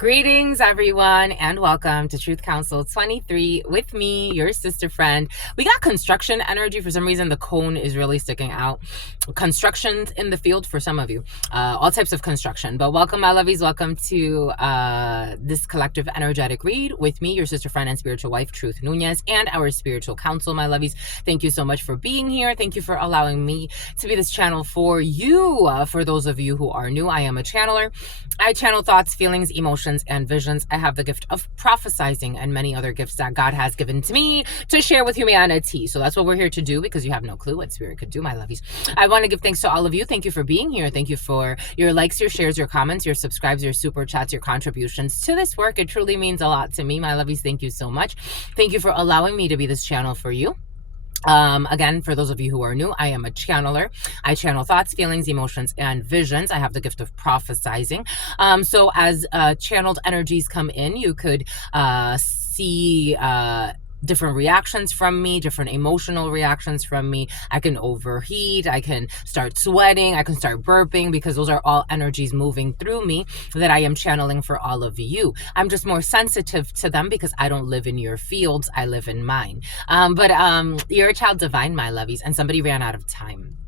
Greetings, everyone, and welcome to Truth Council 23 with me, your sister friend. We got construction energy. For some reason, the cone is really sticking out. Construction in the field for some of you, all types of construction. But welcome, my lovies. Welcome to this collective energetic read with me, your sister friend and spiritual wife, Truth Nunez, and our spiritual council, my lovies. Thank you so much for being here. Thank you for allowing me to be this channel for you. For those of you who are new, I am a channeler. I channel thoughts, feelings, emotions, and visions. I have the gift of prophesizing and many other gifts that God has given to me to share with humanity. So that's what we're here to do, because you have no clue what spirit could do, my lovies. I want to give thanks to all of you. Thank you for being here. Thank you for your likes, your shares, your comments, your subscribes, your super chats, your contributions to this work. It truly means a lot to me, my lovies. Thank you so much. Thank you for allowing me to be this channel for you. Again, for those of you who are new, I am a channeler. I channel thoughts, feelings, emotions, and visions. I have the gift of prophesizing. So as channeled energies come in, you could see different reactions from me, different emotional reactions from me. I can overheat, I can start sweating, I can start burping, because those are all energies moving through me that I am channeling for all of you. I'm just more sensitive to them because I don't live in your fields, I live in mine. But you're a child divine, my lovies, and somebody ran out of time.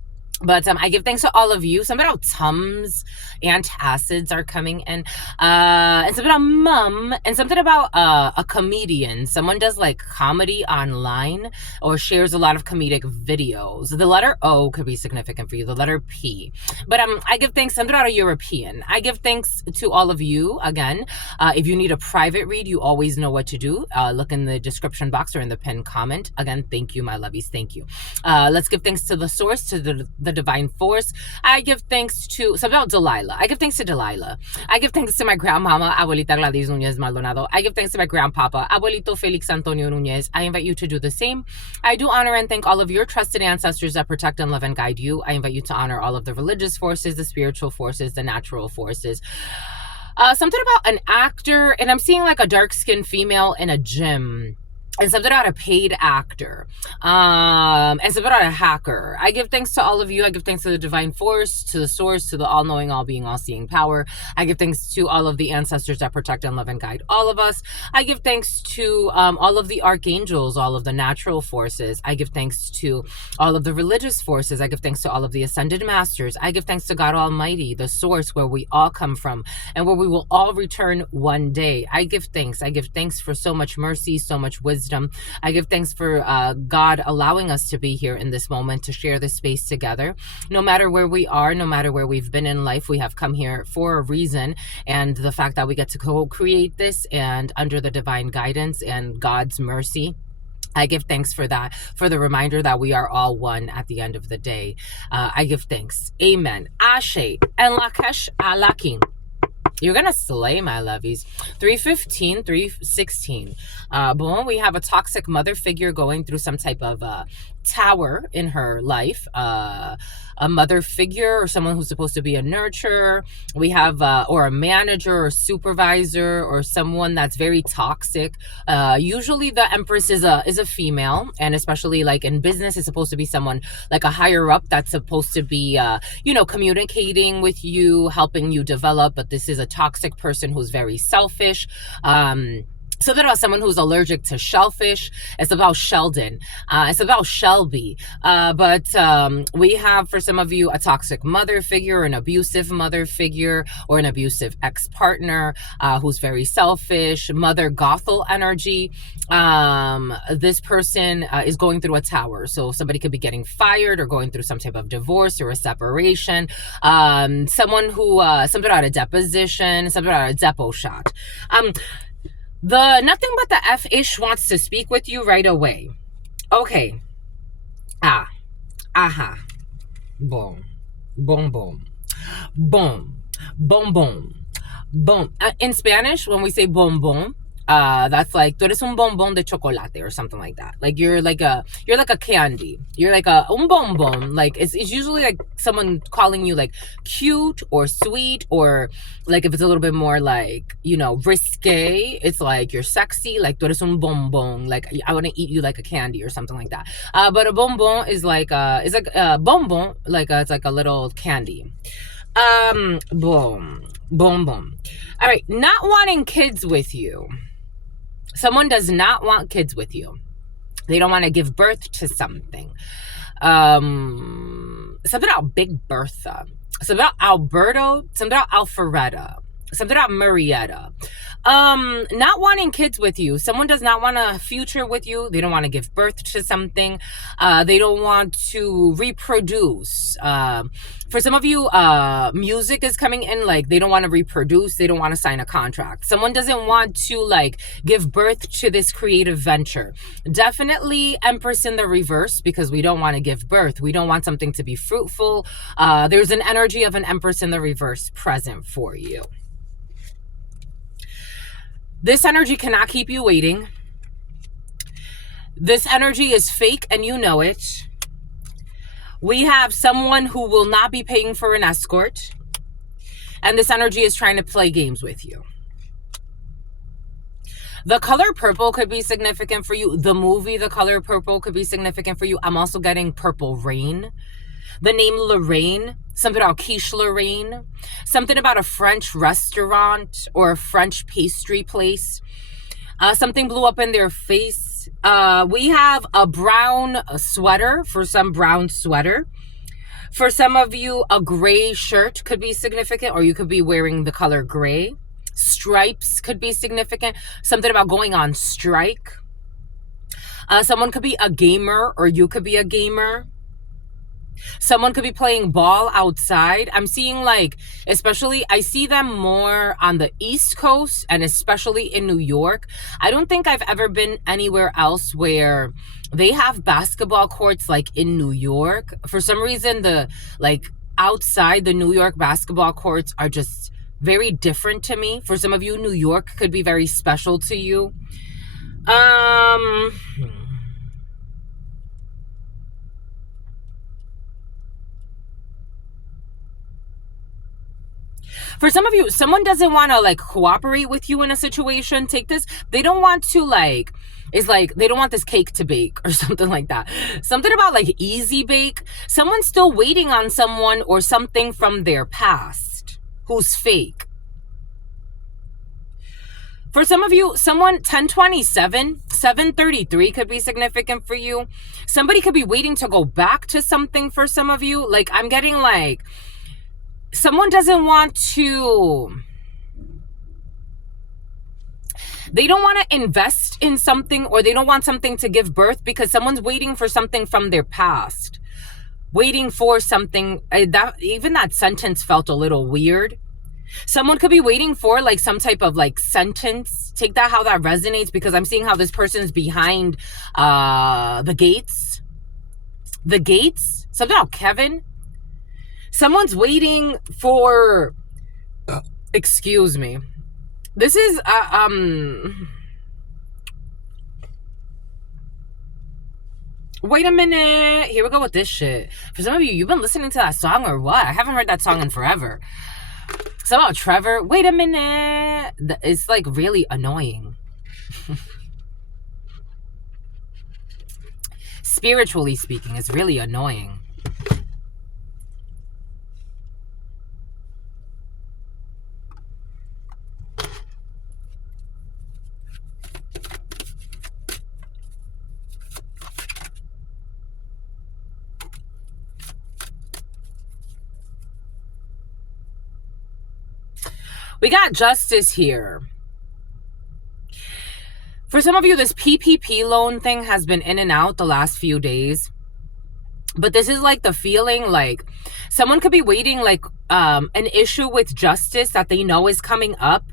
But I give thanks to all of you. Something about Tums, antacids are coming in. And something about mum. And something about a comedian. Someone does like comedy online or shares a lot of comedic videos. The letter O could be significant for you. The letter P. But I give thanks. Something about a European. I give thanks to all of you. Again, if you need a private read, you always know what to do. Look in the description box or in the pinned comment. Again, thank you, my lovies. Thank you. Let's give thanks to the source, to the divine force. I give thanks to, something about Delilah. I give thanks to Delilah. I give thanks to my grandmama, Abuelita Gladys Nunez Maldonado. I give thanks to my grandpapa, Abuelito Felix Antonio Nunez. I invite you to do the same. I do honor and thank all of your trusted ancestors that protect and love and guide you. I invite you to honor all of the religious forces, the spiritual forces, the natural forces. Something about an actor, and I'm seeing like a dark-skinned female in a gym. And something about a paid actor, and something about a hacker. I give thanks to all of you. I give thanks to the divine force, to the source, to the all-knowing, all-being, all-seeing power. I give thanks to all of the ancestors that protect and love and guide all of us. I give thanks to all of the archangels, all of the natural forces. I give thanks to all of the religious forces. I give thanks to all of the ascended masters. I give thanks to God Almighty, the source where we all come from and where we will all return one day. I give thanks. I give thanks for so much mercy, so much wisdom. I give thanks for God allowing us to be here in this moment to share this space together. No matter where we are, no matter where we've been in life, we have come here for a reason. And the fact that we get to co-create this and under the divine guidance and God's mercy, I give thanks for that, for the reminder that we are all one at the end of the day. I give thanks. Amen. Ashe. And Lakesh Alakin. You're going to slay, my lovies. 315, 316. Boom, we have a toxic mother figure going through some type of tower in her life. A mother figure or someone who's supposed to be a nurturer. We have, or a manager or supervisor or someone that's very toxic. Usually the Empress is a female, and especially like in business, it's supposed to be someone like a higher up that's supposed to be, communicating with you, helping you develop. But this is a toxic person who's very selfish. Something about someone who's allergic to shellfish. It's about Sheldon. It's about Shelby. But we have, for some of you, a toxic mother figure, an abusive mother figure, or an abusive ex-partner who's very selfish. Mother Gothel energy. This person is going through a tower. So somebody could be getting fired or going through some type of divorce or a separation. Someone who, something about a deposition, something about a depo shot. The nothing but the F-ish wants to speak with you right away. Okay. Aha. Boom. Boom, boom. Boom. Boom, boom. Boom. In Spanish, when we say boom, boom, that's like, tú eres un bombón de chocolate or something like that. Like you're like a candy. You're like un bombón. Like it's usually like someone calling you like cute or sweet, or like if it's a little bit more like, risque, it's like you're sexy. Like tú eres un bombón. Like I want to eat you like a candy or something like that. But a bombón is like, it's like a bonbon. Like it's like a little candy. Boom. Boom, boom. All right. Not wanting kids with you. Someone does not want kids with you. They don't want to give birth to something. Something about Big Bertha. Something about Alberto. Something about Alpharetta. Something about Marietta. Not wanting kids with you. Someone does not want a future with you. They don't want to give birth to something. They don't want to reproduce. For some of you, music is coming in, like they don't want to reproduce. They don't want to sign a contract. Someone doesn't want to like give birth to this creative venture. Definitely Empress in the reverse, because we don't want to give birth. We don't want something to be fruitful. There's an energy of an Empress in the reverse present for you. This energy cannot keep you waiting. This energy is fake and you know it. We have someone who will not be paying for an escort. And this energy is trying to play games with you. The color purple could be significant for you. The movie The Color Purple could be significant for you. I'm also getting Purple Rain. The name Lorraine, something about Quiche Lorraine, something about a French restaurant or a French pastry place. Something blew up in their face. We have a brown sweater, for some brown sweater. For some of you, a gray shirt could be significant, or you could be wearing the color gray. Stripes could be significant. Something about going on strike. Someone could be a gamer, or you could be a gamer. Someone could be playing ball outside. I'm seeing like, especially, I see them more on the East Coast and especially in New York. I don't think I've ever been anywhere else where they have basketball courts like in New York. For some reason, the like outside the New York basketball courts are just very different to me. For some of you, New York could be very special to you. For some of you, someone doesn't want to like cooperate with you in a situation. Take this. They don't want to like, it's like they don't want this cake to bake or something like that. Something about like easy bake. Someone's still waiting on someone or something from their past who's fake. For some of you, someone 1027, 733 could be significant for you. Somebody could be waiting to go back to something for some of you. Like I'm getting like, someone doesn't want to, they don't want to invest in something, or they don't want something to give birth because someone's waiting for something from their past. Waiting for something, even that sentence felt a little weird. Someone could be waiting for like some type of like sentence. Take that how that resonates, because I'm seeing how this person's behind the gates. The gates? Something about Kevin. Someone's waiting for, excuse me. This is, wait a minute. Here we go with this shit. For some of you, you've been listening to that song or what? I haven't heard that song in forever. It's about Trevor. Wait a minute. It's like really annoying. Spiritually speaking, it's really annoying. We got justice here. For some of you, this PPP loan thing has been in and out the last few days. But this is like the feeling like someone could be waiting like an issue with justice that they know is coming up.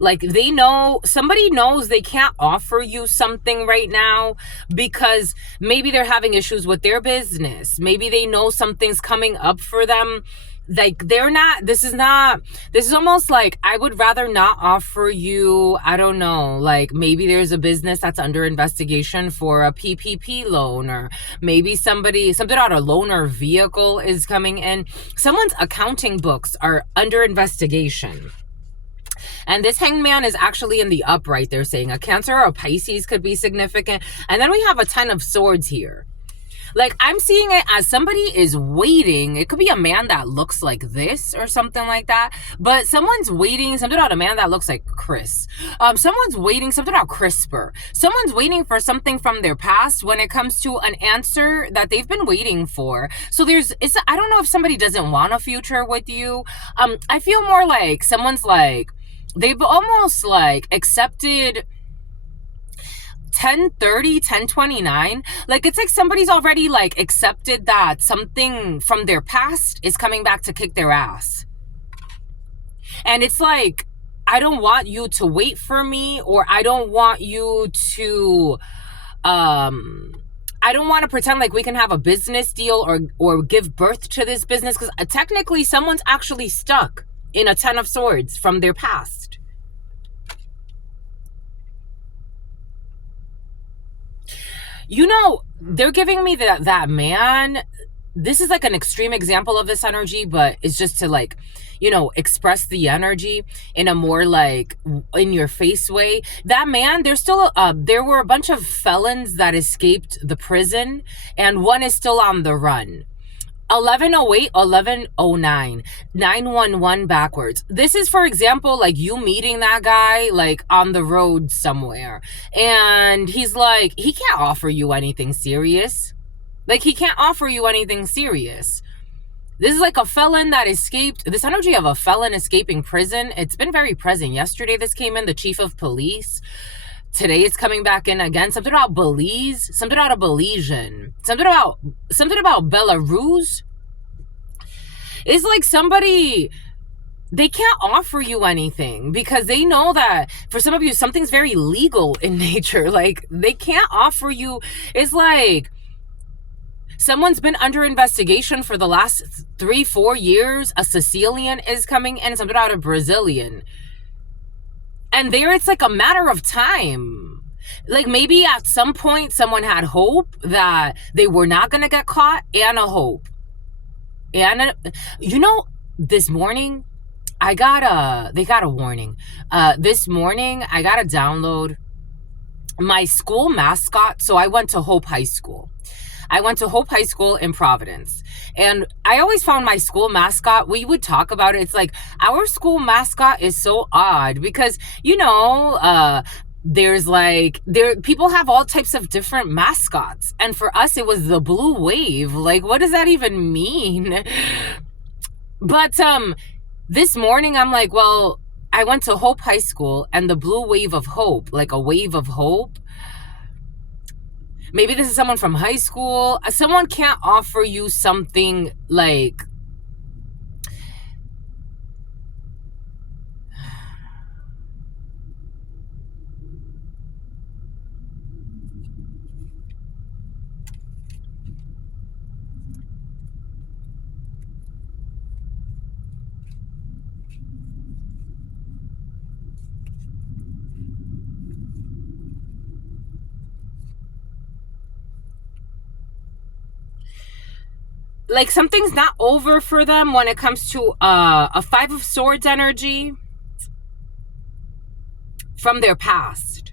Like they know, somebody knows they can't offer you something right now because maybe they're having issues with their business. Maybe they know something's coming up for them. Like they're not, this is almost like I would rather not offer you, I don't know, like maybe there's a business that's under investigation for a PPP loan, or maybe something about a loan or vehicle is coming in. Someone's accounting books are under investigation. And this hangman is actually in the upright. They're saying a Cancer or a Pisces could be significant. And then we have a 10 of Swords here. Like, I'm seeing it as somebody is waiting. It could be a man that looks like this or something like that, but someone's waiting something about a man that looks like Chris. Someone's waiting something about CRISPR. Someone's waiting for something from their past when it comes to an answer that they've been waiting for. So I don't know if somebody doesn't want a future with you. I feel more like someone's like, they've almost like accepted 10:30, 10:29. Like, it's like somebody's already like accepted that something from their past is coming back to kick their ass. And it's like, I don't want you to wait for me, or I don't want you to I don't want to pretend like we can have a business deal or give birth to this business, because technically someone's actually stuck in a 10 of swords from their past. You know, they're giving me that man. This is like an extreme example of this energy, but it's just to like, express the energy in a more like in your face way. That man, there were a bunch of felons that escaped the prison, and one is still on the run. 1108, 1109, 911 backwards. This is, for example, like you meeting that guy like on the road somewhere, and he's like, he can't offer you anything serious. Like, he can't offer you anything serious. This is like a felon that escaped. This energy of a felon escaping prison, it's been very present. Yesterday this came in, the chief of police. Today it's coming back in again. Something about Belize, something about a Belizean, something about Belarus. It's like somebody, they can't offer you anything because they know that for some of you, something's very legal in nature. Like, they can't offer you. It's like someone's been under investigation for the last 3-4 years. A Sicilian is coming in, something about a Brazilian. And there it's like a matter of time. Like, maybe at some point someone had hope that they were not going to get caught, and a hope. And, this morning, they got a warning. This morning, I got to download my school mascot. So I went to Hope High School. In Providence. And I always found my school mascot, we would talk about it. It's like, our school mascot is so odd because, people have all types of different mascots. And for us, it was the blue wave. Like, what does that even mean? But this morning, I'm like, well, I went to Hope High School, and the blue wave of hope, like a wave of hope. Maybe this is someone from high school. Someone can't offer you something like, something's not over for them when it comes to a 5 of Swords energy from their past.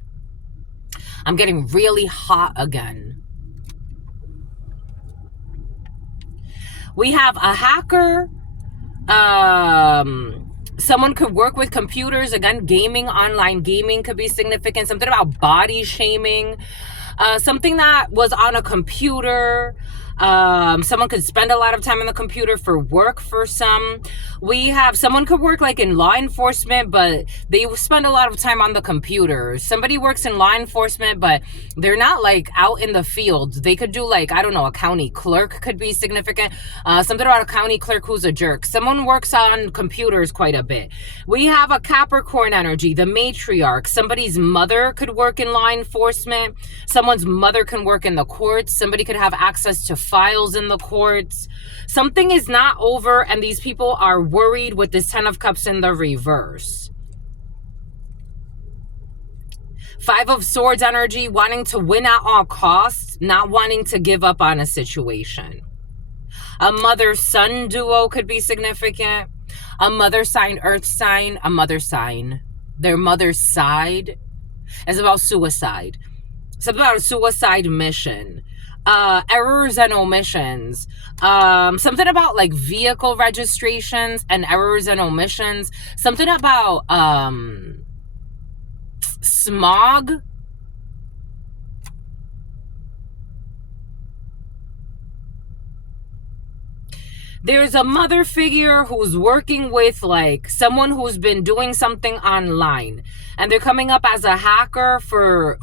I'm getting really hot again. We have a hacker. Someone could work with computers. Again, gaming, online gaming could be significant. Something about body shaming. Something that was on a computer. Someone could spend a lot of time on the computer for work for some. We have someone could work like in law enforcement, but they spend a lot of time on the computer. Somebody works in law enforcement, but they're not like out in the field. They could do like, I don't know, a county clerk could be significant. Something about a county clerk who's a jerk. Someone works on computers quite a bit. We have a Capricorn energy, the matriarch. Somebody's mother could work in law enforcement. Someone's mother can work in the courts. Somebody could have access to files in the courts. Something is not over, and these people are worried with this 10 of Cups in the reverse. 5 of Swords energy, wanting to win at all costs, not wanting to give up on a situation. A mother-son duo could be significant. A mother sign, earth sign, a mother sign. Their mother's side is about suicide. Something about a suicide mission. errors and omissions. Something about like vehicle registrations and errors and omissions. Something about smog. There's a mother figure who's working with like someone who's been doing something online, and they're coming up as a hacker for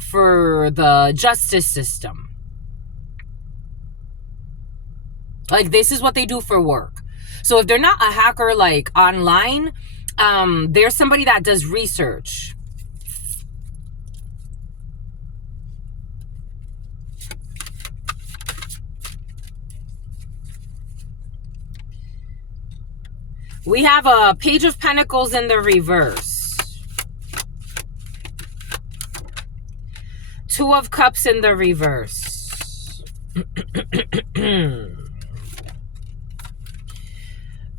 the justice system. Like, this is what they do for work. So if they're not a hacker like online, there's somebody that does research. We have a Page of Pentacles in the reverse. Two of Cups in the reverse.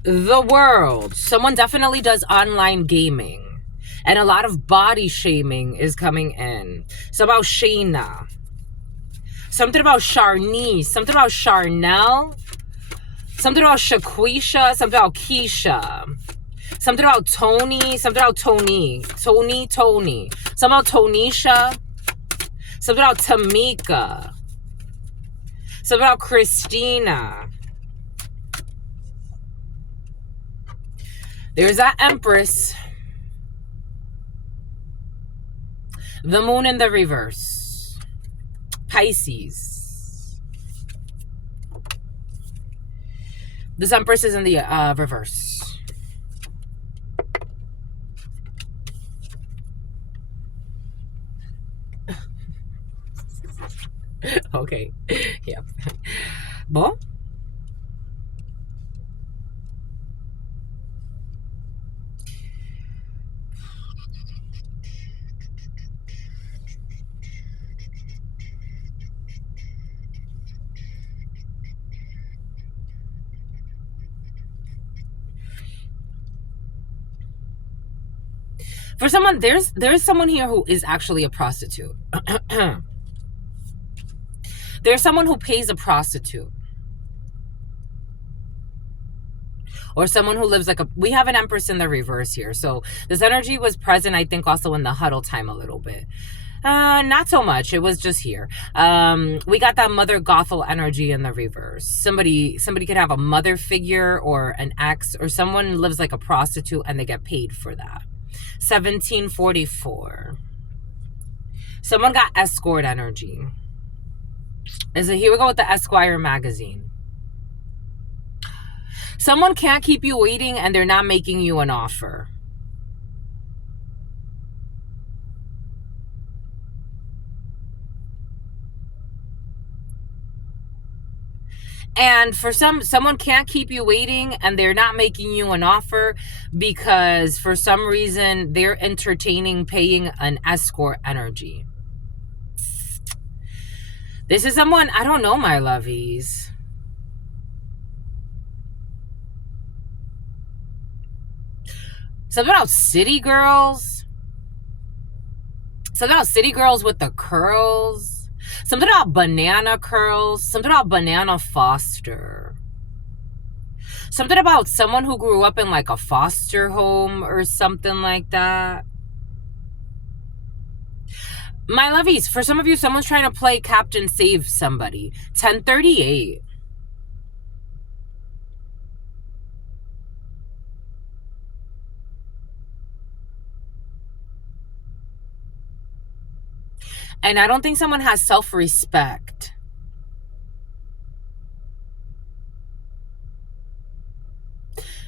The World. Someone definitely does online gaming. And a lot of body shaming is coming in. So about Shayna. Something about Sharnice. Something about Charnel. Something about Shaquisha. Something about Keisha. Something about Tony. Something about Tony. Tony. Something about Tonisha. Something about Tamika. Something about Christina. There's that Empress. The Moon in the reverse. Pisces. This Empress is in the reverse. Okay. Yeah. Bon. For someone, there's someone here who is actually a prostitute. There's someone who pays a prostitute. Or someone who lives like a... We have an Empress in the reverse here. So this energy was present, I think, also in the huddle time a little bit. Not so much. It was just here. We got that Mother Gothel energy in the reverse. Somebody could have a mother figure or an ex, or someone lives like a prostitute and they get paid for that. 1744. Someone got escort energy. Here we go with the Esquire magazine. Someone can't keep you waiting and they're not making you an offer. And for someone can't keep you waiting and they're not making you an offer because for some reason they're entertaining paying an escort energy. This is someone, I don't know, my lovies. Something about city girls. Something about city girls with the curls. Something about banana curls. Something about banana foster. Something about someone who grew up in like a foster home or something like that. My lovies, for some of you, someone's trying to play Captain Save somebody. 1038. And I don't think someone has self-respect.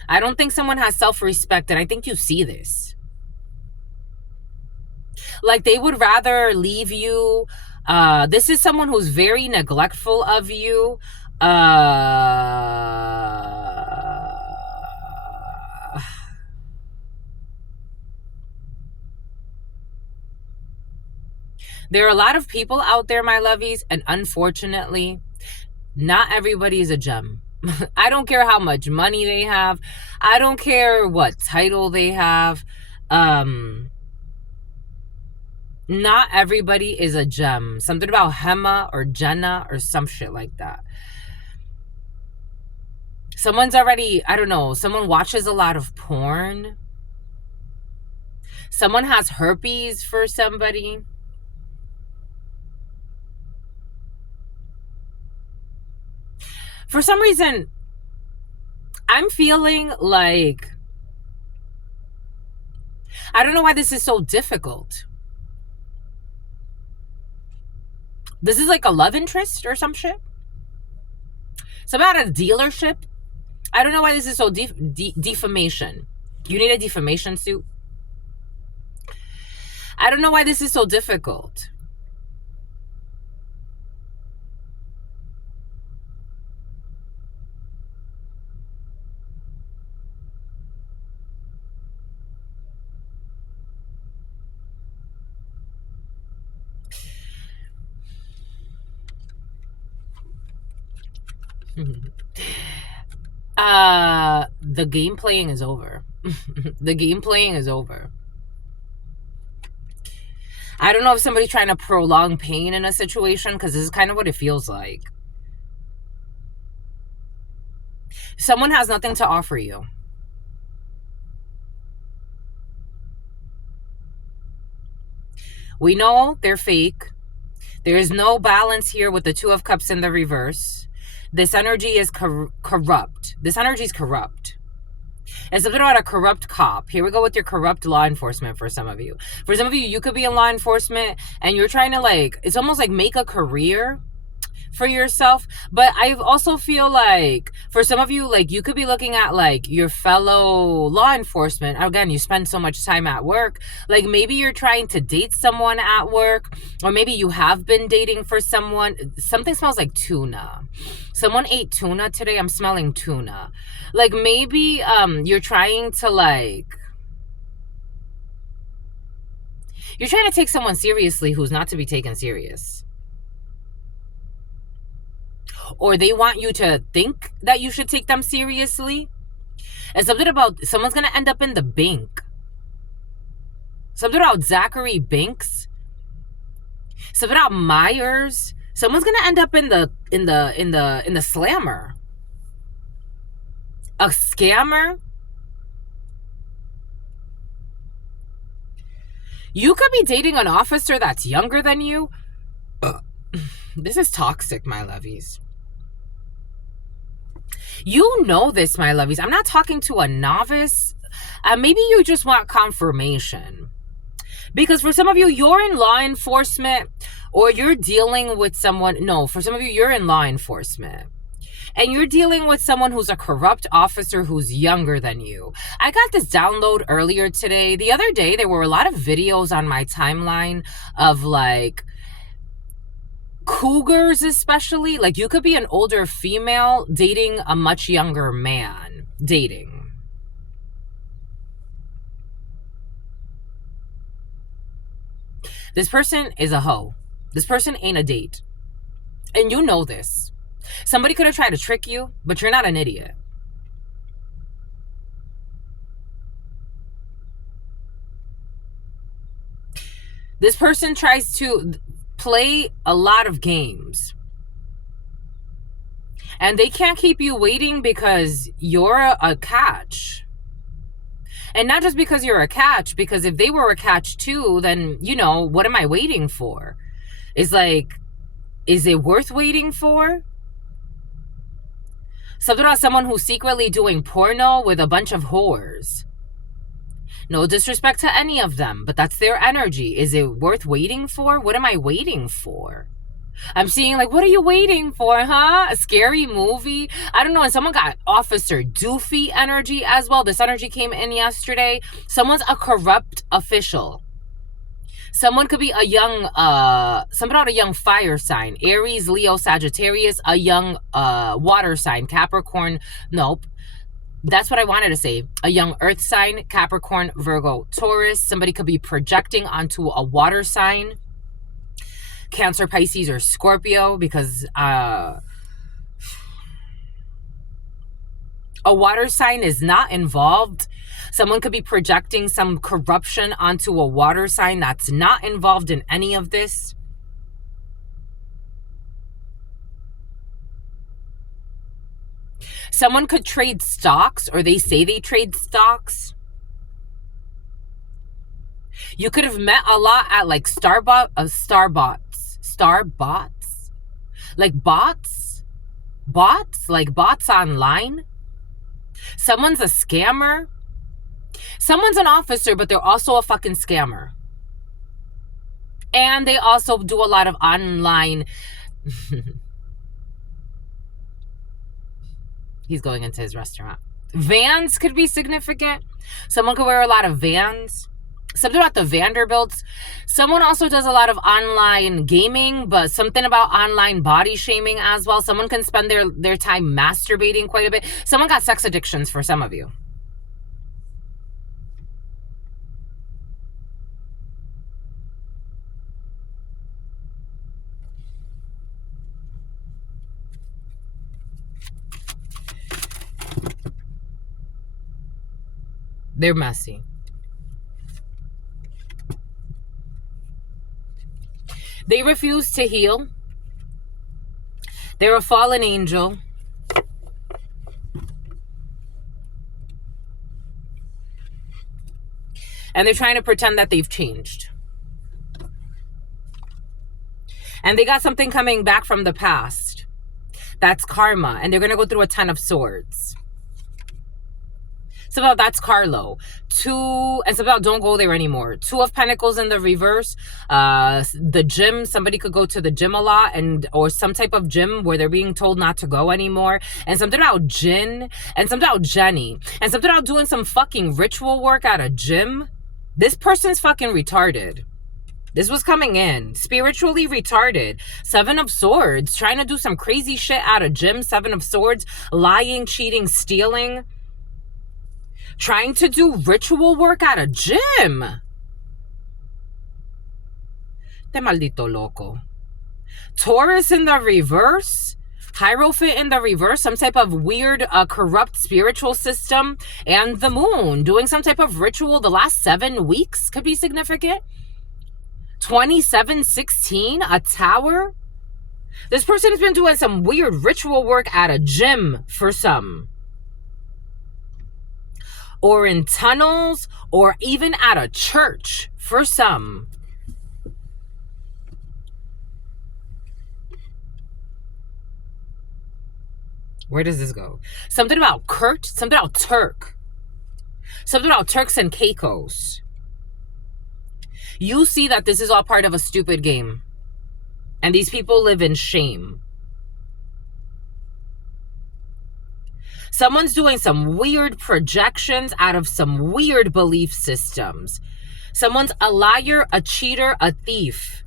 I don't think someone has self-respect, and I think you see this. Like, they would rather leave you. This is someone who's very neglectful of you. There are a lot of people out there, my lovies, and unfortunately, not everybody is a gem. I don't care how much money they have. I don't care what title they have. Not everybody is a gem. Something about Hema or Jenna or some shit like that. Someone's already, I don't know, someone watches a lot of porn. Someone has herpes for somebody. For some reason, I'm feeling like, I don't know why this is so difficult. This is like a love interest or some shit. Something at a dealership. I don't know why this is so defamation. You need a defamation suit. I don't know why this is so difficult. The game playing is over. The game playing is over. I don't know if somebody's trying to prolong pain in a situation, because this is kind of what it feels like. Someone has nothing to offer you. We know they're fake. There is no balance here with the Two of Cups in the reverse. This energy is corrupt. This energy is corrupt. It's something about a corrupt cop. Here we go with your corrupt law enforcement for some of you. For some of you, you could be in law enforcement and you're trying to like, it's almost like make a career for yourself. But I also feel like for some of you, like you could be looking at like your fellow law enforcement. Again, you spend so much time at work. Like maybe you're trying to date someone at work, or maybe you have been dating for someone. Something smells like tuna. Someone ate tuna today. I'm smelling tuna. Like maybe you're trying to like, you're trying to take someone seriously who's not to be taken serious. Or they want you to think that you should take them seriously. And something about someone's going to end up in the bank. Something about Zachary Banks. Something about Myers. Someone's going to end up in the slammer. A scammer. You could be dating an officer that's younger than you. This is toxic, my lovies. You know this, my lovies. I'm not talking to a novice. Maybe you just want confirmation. Because for some of you, you're in law enforcement or you're dealing with someone. No, for some of you, you're in law enforcement. And you're dealing with someone who's a corrupt officer who's younger than you. I got this download earlier today. The other day, there were a lot of videos on my timeline of like cougars, especially. Like you could be an older female dating a much younger man. Dating. This person is a hoe. This person ain't a date. And you know this. Somebody could have tried to trick you, but you're not an idiot. This person tries to play a lot of games. And they can't keep you waiting because you're a catch. And not just because you're a catch, because if they were a catch too, then, you know, what am I waiting for? It's like, is it worth waiting for? Something about someone who's secretly doing porno with a bunch of whores. No disrespect to any of them, but that's their energy. Is it worth waiting for? What am I waiting for? I'm seeing like, what are you waiting for, huh? A scary movie? I don't know. And someone got Officer Doofy energy as well. This energy came in yesterday. Someone's a corrupt official. Someone could be a young, something about a young fire sign. Aries, Leo, Sagittarius, a young water sign. Capricorn, nope. That's what I wanted to say. A young earth sign, Capricorn, Virgo, Taurus. Somebody could be projecting onto a water sign. Cancer, Pisces, or Scorpio, because A water sign is not involved. Someone could be projecting some corruption onto a water sign that's not involved in any of this. Someone could trade stocks, or they say they trade stocks. You could have met a lot at like Starbots, like bots, like bots online. Someone's a scammer. Someone's an officer, but they're also a fucking scammer. And they also do a lot of online. He's going into his restaurant. Vans could be significant. Someone could wear a lot of Vans. Something about the Vanderbilts. Someone also does a lot of online gaming, but something about online body shaming as well. Someone can spend their time masturbating quite a bit. Someone got sex addictions for some of you. They're messy. They refuse to heal. They're a fallen angel. And they're trying to pretend that they've changed. And they got something coming back from the past. That's karma. And they're going to go through a 10 of swords. So about that's Carlo. And so about don't go there anymore. 2 of Pentacles in the reverse. The gym, somebody could go to the gym a lot, or some type of gym where they're being told not to go anymore. And something about Jin, and something about Jenny, and something about doing some fucking ritual work at a gym. This person's fucking retarded. This was coming in. Spiritually retarded. 7 of Swords. Trying to do some crazy shit at a gym. 7 of Swords. Lying, cheating, stealing. Trying to do ritual work at a gym. Te maldito loco. Taurus in the reverse. Hierophant in the reverse. Some type of weird, corrupt spiritual system. And the moon. Doing some type of ritual the last 7 weeks could be significant. 2716. A tower. This person has been doing some weird ritual work at a gym for some. Or in tunnels, or even at a church for some. Where does this go? Something about Kurt, something about Turk. Something about Turks and Caicos. You see that this is all part of a stupid game. And these people live in shame. Someone's doing some weird projections out of some weird belief systems. Someone's a liar, a cheater, a thief.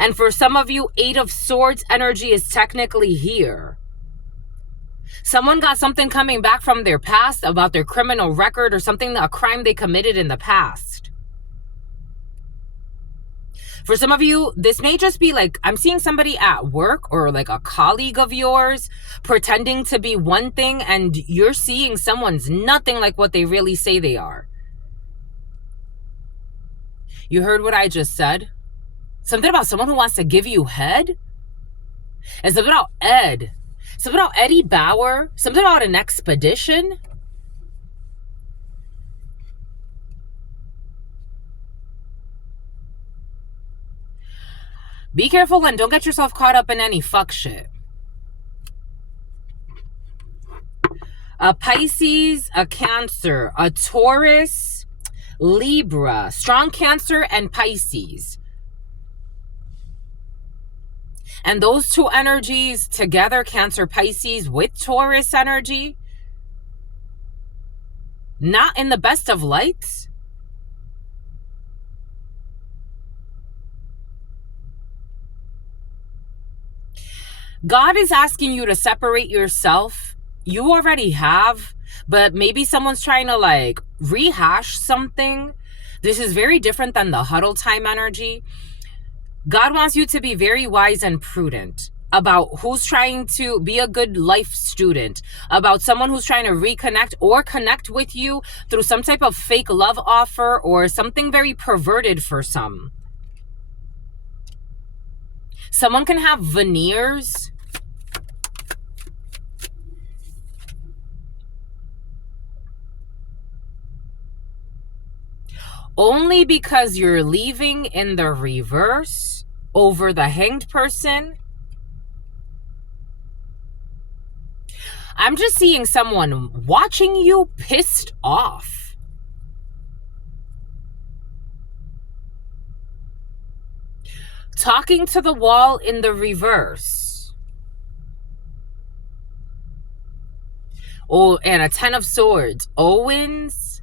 And for some of you, 8 of Swords energy is technically here. Someone got something coming back from their past about their criminal record or something, a crime they committed in the past. For some of you, this may just be like, I'm seeing somebody at work or like a colleague of yours pretending to be one thing, and you're seeing someone's nothing like what they really say they are. You heard what I just said? Something about someone who wants to give you head? And something about Ed. Something about Eddie Bauer. Something about an expedition. Be careful and don't get yourself caught up in any fuck shit. A Pisces, a Cancer, a Taurus, Libra, strong Cancer and Pisces. And those 2 energies together, Cancer, Pisces with Taurus energy, not in the best of lights. God is asking you to separate yourself. You already have, but maybe someone's trying to like rehash something. This is very different than the huddle time energy. God wants you to be very wise and prudent. about who's trying to be a good life student, about someone who's trying to reconnect or connect with you through some type of fake love offer or something very perverted for some. Someone can have veneers. Only because you're leaving in the reverse over the hanged person. I'm just seeing someone watching you pissed off. Talking to the wall in the reverse. Oh, and a 10 of Swords. Owens.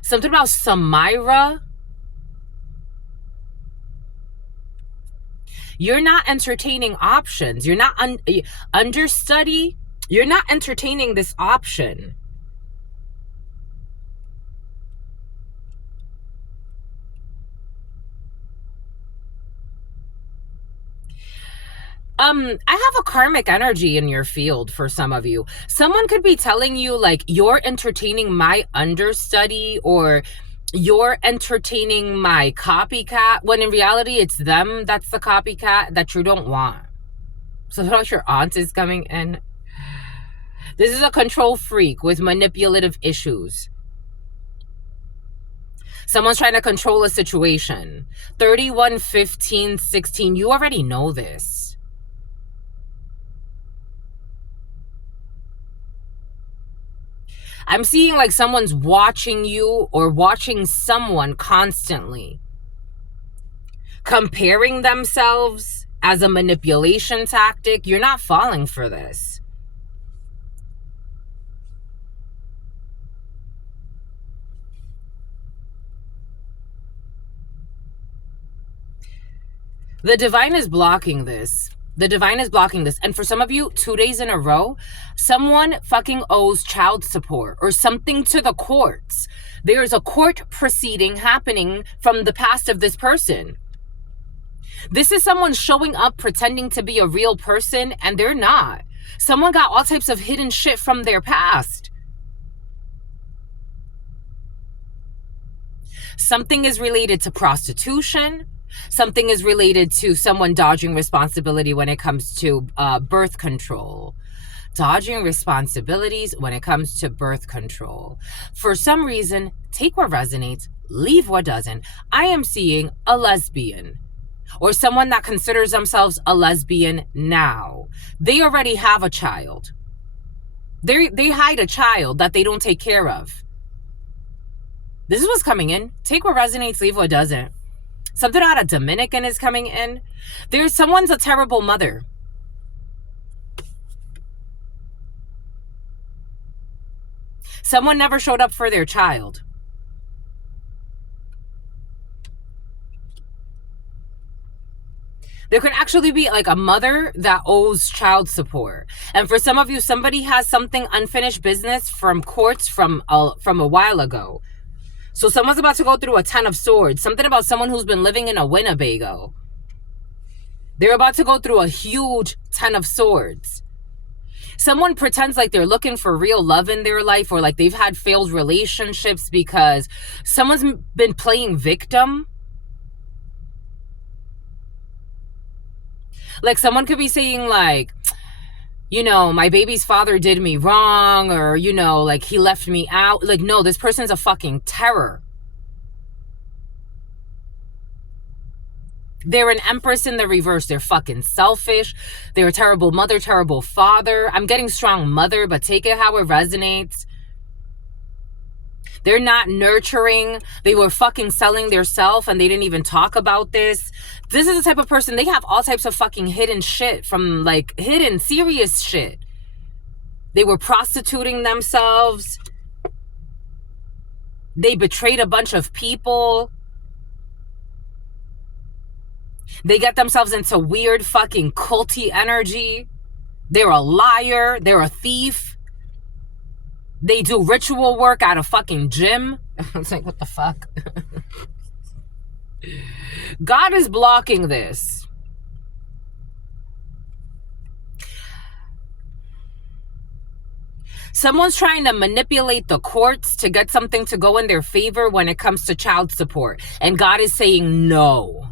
Something about Samira. You're not entertaining options. You're not understudy. You're not entertaining this option. I have a karmic energy in your field for some of you. Someone could be telling you like you're entertaining my understudy or you're entertaining my copycat, when in reality it's them that's the copycat that you don't want. So about your aunt is coming in. This is a control freak with manipulative issues. Someone's trying to control a situation. 31, 15, 16. You already know this. I'm seeing like someone's watching you or watching someone constantly. Comparing themselves as a manipulation tactic. You're not falling for this. The divine is blocking this. The divine is blocking this. And for some of you, 2 days in a row, someone fucking owes child support or something to the courts. There's a court proceeding happening from the past of this person. This is someone showing up pretending to be a real person and they're not. Someone got all types of hidden shit from their past. Something is related to prostitution. Something is related to someone dodging responsibility when it comes to birth control. Dodging responsibilities when it comes to birth control. For some reason, take what resonates, leave what doesn't. I am seeing a lesbian or someone that considers themselves a lesbian now. They already have a child. They hide a child that they don't take care of. This is what's coming in. Take what resonates, leave what doesn't. Something out of Dominican is coming in. Someone's a terrible mother. Someone never showed up for their child. There could actually be like a mother that owes child support. And for some of you, somebody has something unfinished business from courts from a while ago. So someone's about to go through a 10 of Swords. Something about someone who's been living in a Winnebago. They're about to go through a huge 10 of Swords. Someone pretends like they're looking for real love in their life or like they've had failed relationships because someone's been playing victim. Like someone could be saying like, you know, my baby's father did me wrong, or, you know, like he left me out. Like, no, this person's a fucking terror. They're an empress in the reverse. They're fucking selfish. They're a terrible mother, terrible father. I'm getting strong mother, but take it how it resonates. They're not nurturing. They were fucking selling their self and they didn't even talk about this. This is the type of person, they have all types of fucking hidden shit from like hidden serious shit. They were prostituting themselves. They betrayed a bunch of people. They get themselves into weird fucking culty energy. They're a liar. They're a thief. They do ritual work at a fucking gym. I was like, what the fuck? God is blocking this. Someone's trying to manipulate the courts to get something to go in their favor when it comes to child support. And God is saying no.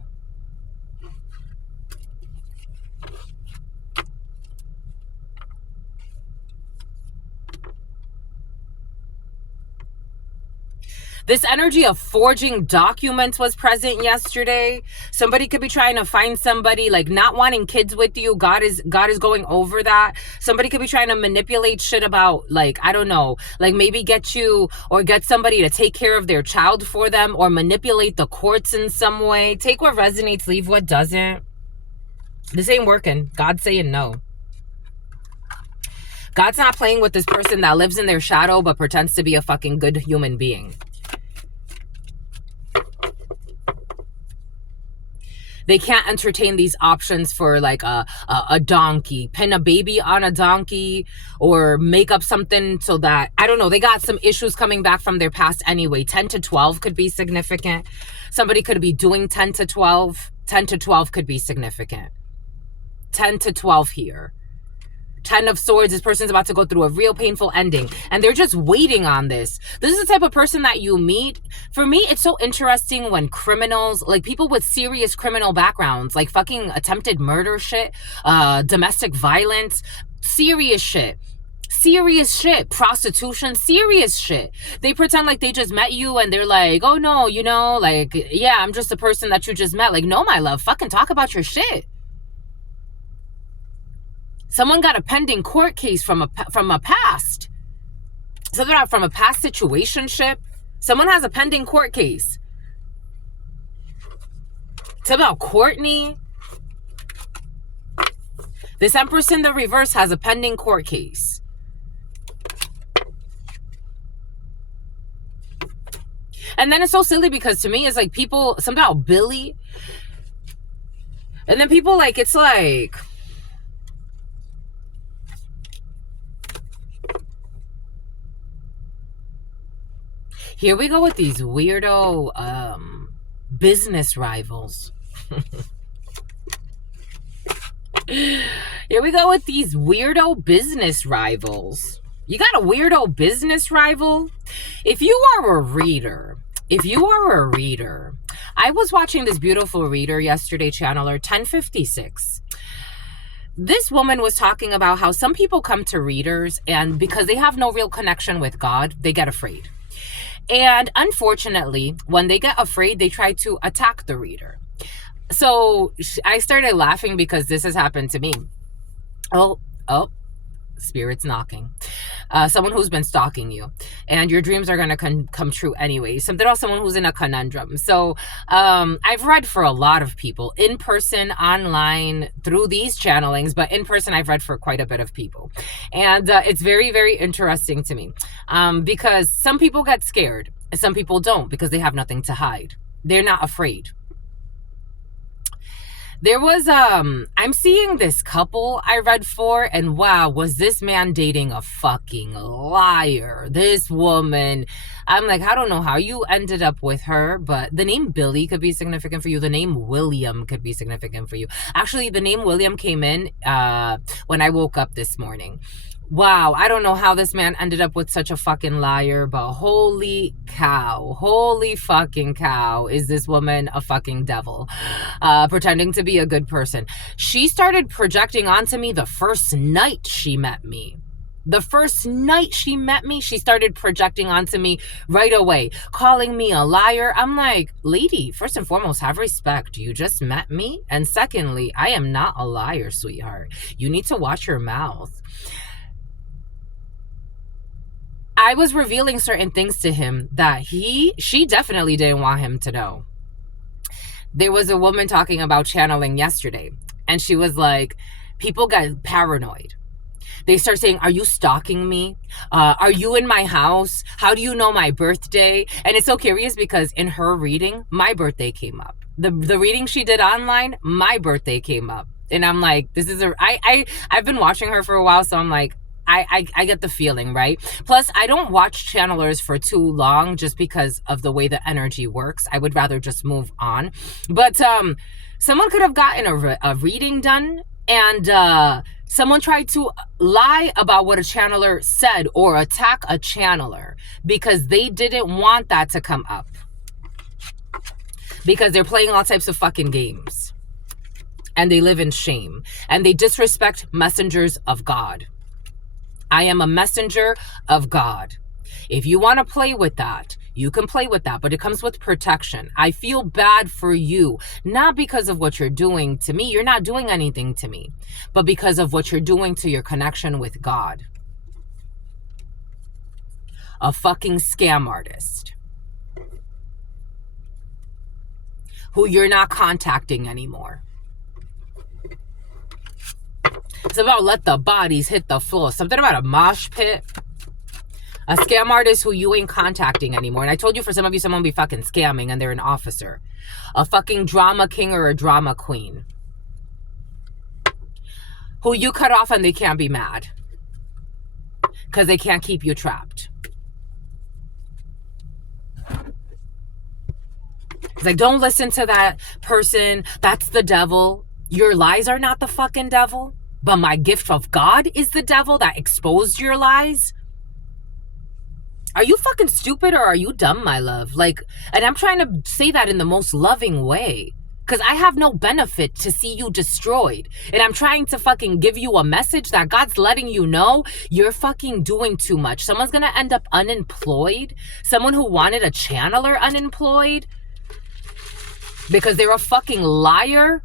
This energy of forging documents was present yesterday. Somebody could be trying to find somebody, like not wanting kids with you. God is going over that. Somebody could be trying to manipulate shit about, like, I don't know, like maybe get you or get somebody to take care of their child for them, or manipulate the courts in some way. Take what resonates, leave what doesn't. This ain't working. God's saying no. God's not playing with this person that lives in their shadow but pretends to be a fucking good human being. They can't entertain these options for like a donkey, pin a baby on a donkey, or make up something so that, I don't know, they got some issues coming back from their past anyway. 10 to 12 could be significant. Somebody could be doing 10 to 12. 10 to 12 could be significant. 10 to 12 here. 10 of Swords, this person's about to go through a real painful ending, and they're just waiting on this. This is the type of person that you meet. For me, it's so interesting when criminals, like people with serious criminal backgrounds, like fucking attempted murder shit, domestic violence, serious shit, prostitution, serious shit. They pretend like they just met you and they're like, oh no, you know, like, yeah, I'm just the person that you just met. Like, no, my love, fucking talk about your shit. Someone got a pending court case from a past. Something from a past situationship. Someone has a pending court case. It's about Courtney. This Empress in the reverse has a pending court case. And then it's so silly because to me, it's like people, something about Billy. And then people like, it's like, here we go with these weirdo business rivals. Here we go with these weirdo business rivals. You got a weirdo business rival? If you are a reader, I was watching this beautiful reader yesterday, channeler 1056. This woman was talking about how some people come to readers and because they have no real connection with God, they get afraid. And unfortunately, when they get afraid, they try to attack the reader. So I started laughing because this has happened to me. Oh, spirit's knocking. Someone who's been stalking you, and your dreams are going to come true anyway. Something about someone who's in a conundrum. So I've read for a lot of people, in person, online, through these channelings, but in person I've read for quite a bit of people. And it's very, very interesting to me because some people get scared and some people don't because they have nothing to hide. They're not afraid. There was, I'm seeing this couple I read for, and wow, was this man dating a fucking liar. This woman, I'm like, I don't know how you ended up with her, but the name Billy could be significant for you. The name William could be significant for you. Actually, the name William came in when I woke up this morning. Wow, I don't know how this man ended up with such a fucking liar, but holy fucking cow, is this woman a fucking devil, pretending to be a good person. She started projecting onto me the first night she met me. The first night she met me, she started projecting onto me right away, calling me a liar. I'm like, lady, first and foremost, have respect. You just met me. And secondly, I am not a liar, sweetheart. You need to watch your mouth. I was revealing certain things to him that she definitely didn't want him to know. There was a woman talking about channeling yesterday, and she was like, people get paranoid. They start saying, are you stalking me? Are you in my house? How do you know my birthday? And it's so curious because in her reading, my birthday came up. The reading she did online, my birthday came up. And I'm like, this is I've been watching her for a while, so I'm like, I get the feeling, right? Plus, I don't watch channelers for too long just because of the way the energy works. I would rather just move on. But someone could have gotten a reading done, and Someone tried to lie about what a channeler said or attack a channeler because they didn't want that to come up. Because they're playing all types of fucking games. And they live in shame. And they disrespect messengers of God. I am a messenger of God. If you want to play with that, you can play with that, but it comes with protection. I feel bad for you, not because of what you're doing to me. You're not doing anything to me, but because of what you're doing to your connection with God. A fucking scam artist who you're not contacting anymore. It's about let the bodies hit the floor. Something about a mosh pit. A scam artist who you ain't contacting anymore. And I told you for some of you, someone be fucking scamming and they're an officer. A fucking drama king or a drama queen. Who you cut off and they can't be mad. Because they can't keep you trapped. It's like, don't listen to that person. That's the devil. Your lies are not the fucking devil. But my gift of God is the devil that exposed your lies. Are you fucking stupid or are you dumb, my love? Like, and I'm trying to say that in the most loving way. Because I have no benefit to see you destroyed. And I'm trying to fucking give you a message that God's letting you know you're fucking doing too much. Someone's going to end up unemployed. Someone who wanted a channeler unemployed. Because they're a fucking liar.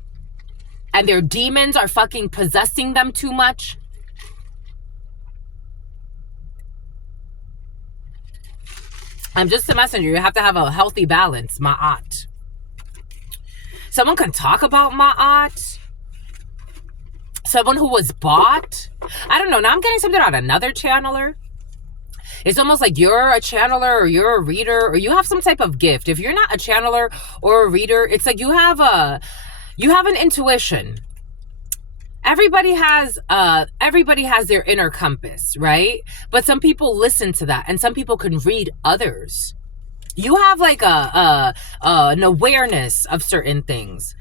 And their demons are fucking possessing them too much. I'm just a messenger. You have to have a healthy balance, ma'at. Someone can talk about ma'at. Someone who was bought. I don't know. Now I'm getting something on another channeler. It's almost like you're a channeler or you're a reader or you have some type of gift. If you're not a channeler or a reader, it's like you have an intuition. Everybody has their inner compass, right? But some people listen to that and some people can read others. You have like an awareness of certain things.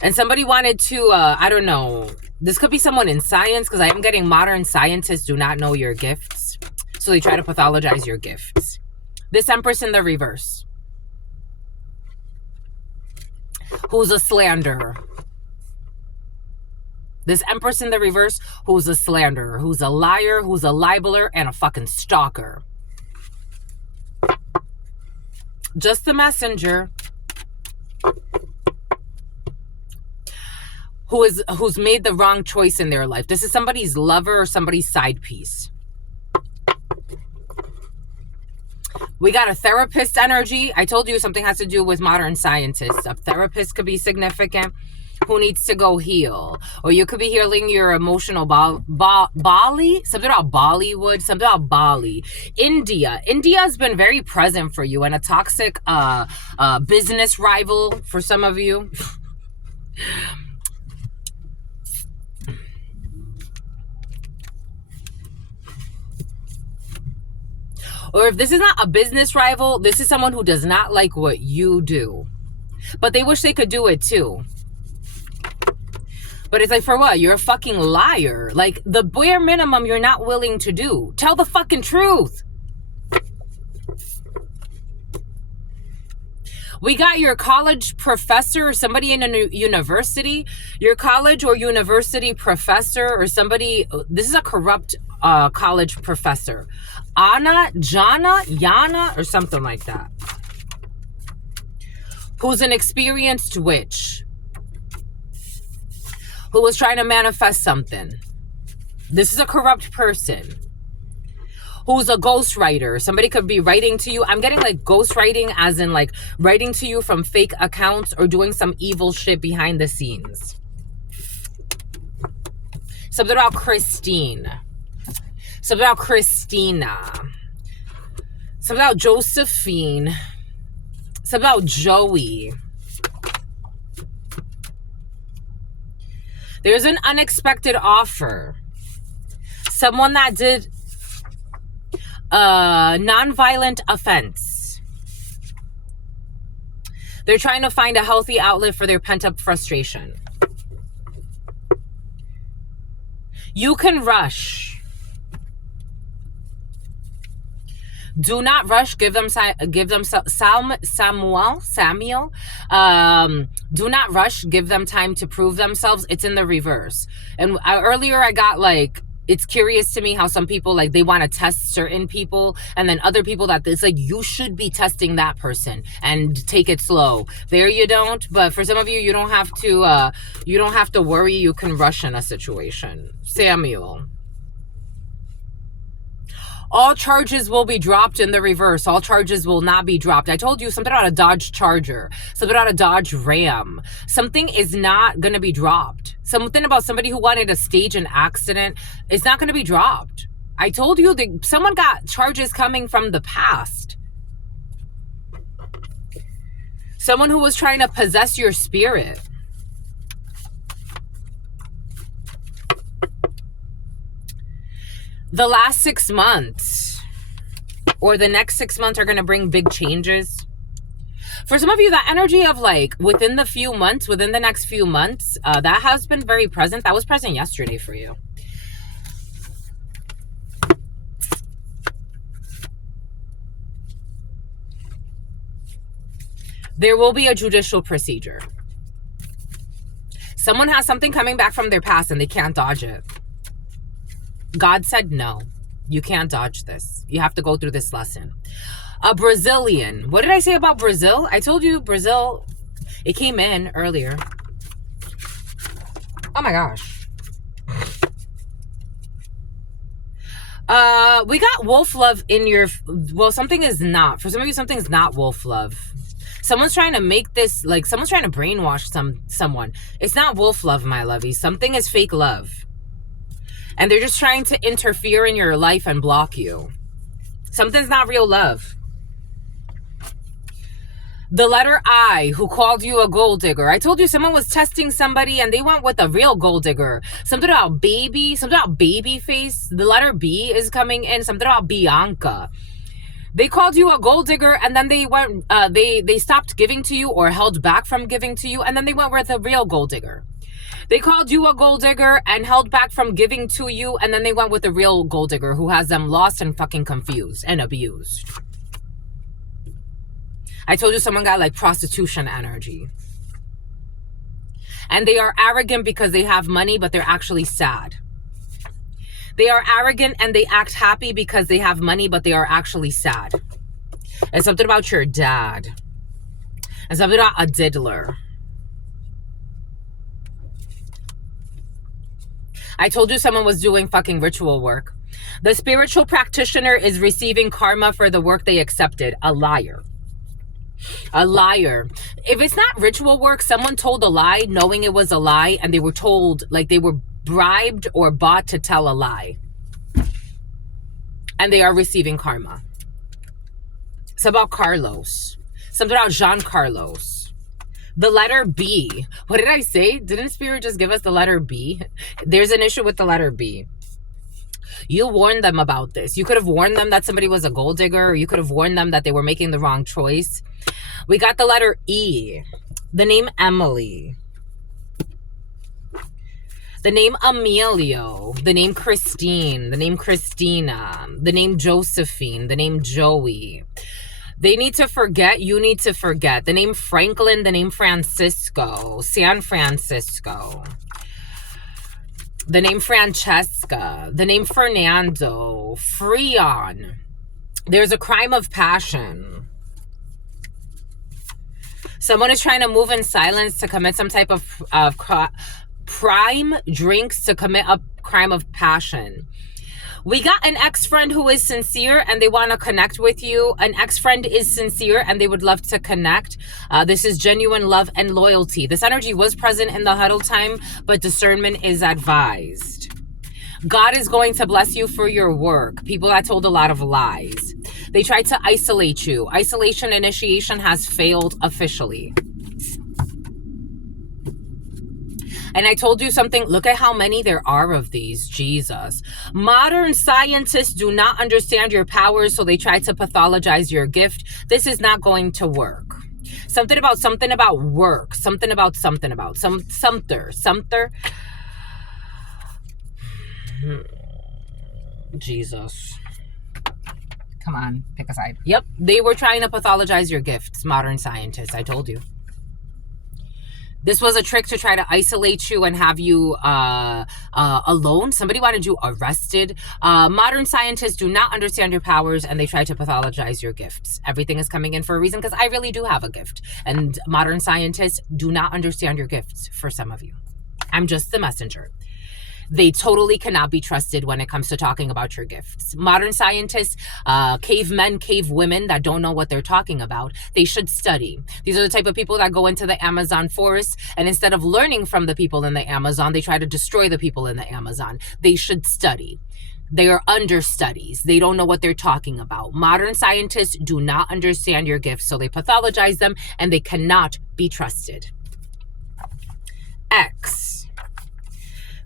And somebody wanted to, I don't know, this could be someone in science because I am getting modern scientists do not know your gifts. So they try to pathologize your gifts. This Empress in the reverse. Who's a slanderer. This Empress in the reverse, who's a slanderer, who's a liar, who's a libeler, and a fucking stalker. Just the messenger. Who's made the wrong choice in their life. This is somebody's lover or somebody's side piece. We got a therapist energy. I told you something has to do with modern scientists. A therapist could be significant. Who needs to go heal, or you could be healing your emotional Bali, something about Bollywood, something about Bali. India has been very present for you, and a toxic business rival for some of you. Or if this is not a business rival, this is someone who does not like what you do, but they wish they could do it too. But it's like, for what? You're a fucking liar. Like, the bare minimum you're not willing to do. Tell the fucking truth. We got your college professor or somebody in a university. Your college or university professor or somebody. This is a corrupt college professor. Yana, or something like that. Who's an experienced witch. Who was trying to manifest something. This is a corrupt person. Who's a ghostwriter. Somebody could be writing to you. I'm getting like ghostwriting as in like writing to you from fake accounts or doing some evil shit behind the scenes. Something about Christine. Something about Christina. Something about Josephine. Something about Joey. There's an unexpected offer. Someone that did a nonviolent offense. They're trying to find a healthy outlet for their pent-up frustration. You can rush. Do not rush. Give them Samuel. Do not rush. Give them time to prove themselves. It's in the reverse. And earlier I got like, it's curious to me how some people like they want to test certain people, and then other people that it's like you should be testing that person and take it slow. There you don't. But for some of you, you don't have to worry. You can rush in a situation. Samuel. All charges will be dropped in the reverse. All charges will not be dropped. I told you something about a Dodge Charger, something about a Dodge Ram. Something is not going to be dropped. Something about somebody who wanted to stage an accident is not going to be dropped. I told you that someone got charges coming from the past. Someone who was trying to possess your spirit. The last 6 months or the next 6 months are going to bring big changes. For some of you, that energy of like within the next few months, that has been very present. That was present yesterday for you. There will be a judicial procedure. Someone has something coming back from their past and they can't dodge it. God said, no, you can't dodge this. You have to go through this lesson. A Brazilian. What did I say about Brazil? I told you Brazil, it came in earlier. Oh my gosh. We got wolf love in your, well, something is not. For some of you, something's not wolf love. Someone's trying to make this, like, someone's trying to brainwash someone. It's not wolf love, my lovey. Something is fake love. And they're just trying to interfere in your life and block you. Something's not real love. The letter I, who called you a gold digger. I told you someone was testing somebody and they went with a real gold digger. Something about baby face. The letter B is coming in. Something about Bianca. They called you a gold digger and then they went, they stopped giving to you or held back from giving to you. And then they went with a real gold digger. They called you a gold digger and held back from giving to you. And then they went with a real gold digger who has them lost and fucking confused and abused. I told you someone got like prostitution energy. And they are arrogant because they have money, but they're actually sad. They are arrogant and they act happy because they have money, but they are actually sad. And something about your dad. And something about a diddler. I told you someone was doing fucking ritual work. The spiritual practitioner is receiving karma for the work they accepted. A liar. A liar. If it's not ritual work, someone told a lie knowing it was a lie, and they were told, like they were bribed or bought to tell a lie. And they are receiving karma. It's about Carlos. Something about Jean Carlos. The letter B. What did I say? Didn't Spirit just give us the letter B? There's an issue with the letter B. You warned them about this. You could have warned them that somebody was a gold digger. Or you could have warned them that they were making the wrong choice. We got the letter E. The name Emily. The name Emilio. The name Christine. The name Christina. The name Josephine. The name Joey. They need to forget. You need to forget. The name Franklin. The name Francisco. San Francisco. The name Francesca. The name Fernando. Freon. There's a crime of passion. Someone is trying to move in silence to commit some type of prime drinks to commit a crime of passion. We got an ex-friend who is sincere and they want to connect with you. An ex-friend is sincere and they would love to connect. This is genuine love and loyalty. This energy was present in the huddle time, but discernment is advised. God is going to bless you for your work. People that told a lot of lies. They tried to isolate you. Isolation initiation has failed officially. And I told you something. Look at how many there are of these. Jesus. Modern scientists do not understand your powers, so they try to pathologize your gift. This is not going to work. Something about work. Something about. Sumter. Jesus. Come on, pick a side. Yep, they were trying to pathologize your gifts, modern scientists. I told you. This was a trick to try to isolate you and have you alone. Somebody wanted you arrested. Modern scientists do not understand your powers, and they try to pathologize your gifts. Everything is coming in for a reason, because I really do have a gift. And modern scientists do not understand your gifts for some of you. I'm just the messenger. They totally cannot be trusted when it comes to talking about your gifts. Modern scientists, cavemen, cavewomen that don't know what they're talking about, they should study. These are the type of people that go into the Amazon forest, and instead of learning from the people in the Amazon, they try to destroy the people in the Amazon. They should study. They are understudies. They don't know what they're talking about. Modern scientists do not understand your gifts, so they pathologize them, and they cannot be trusted. X.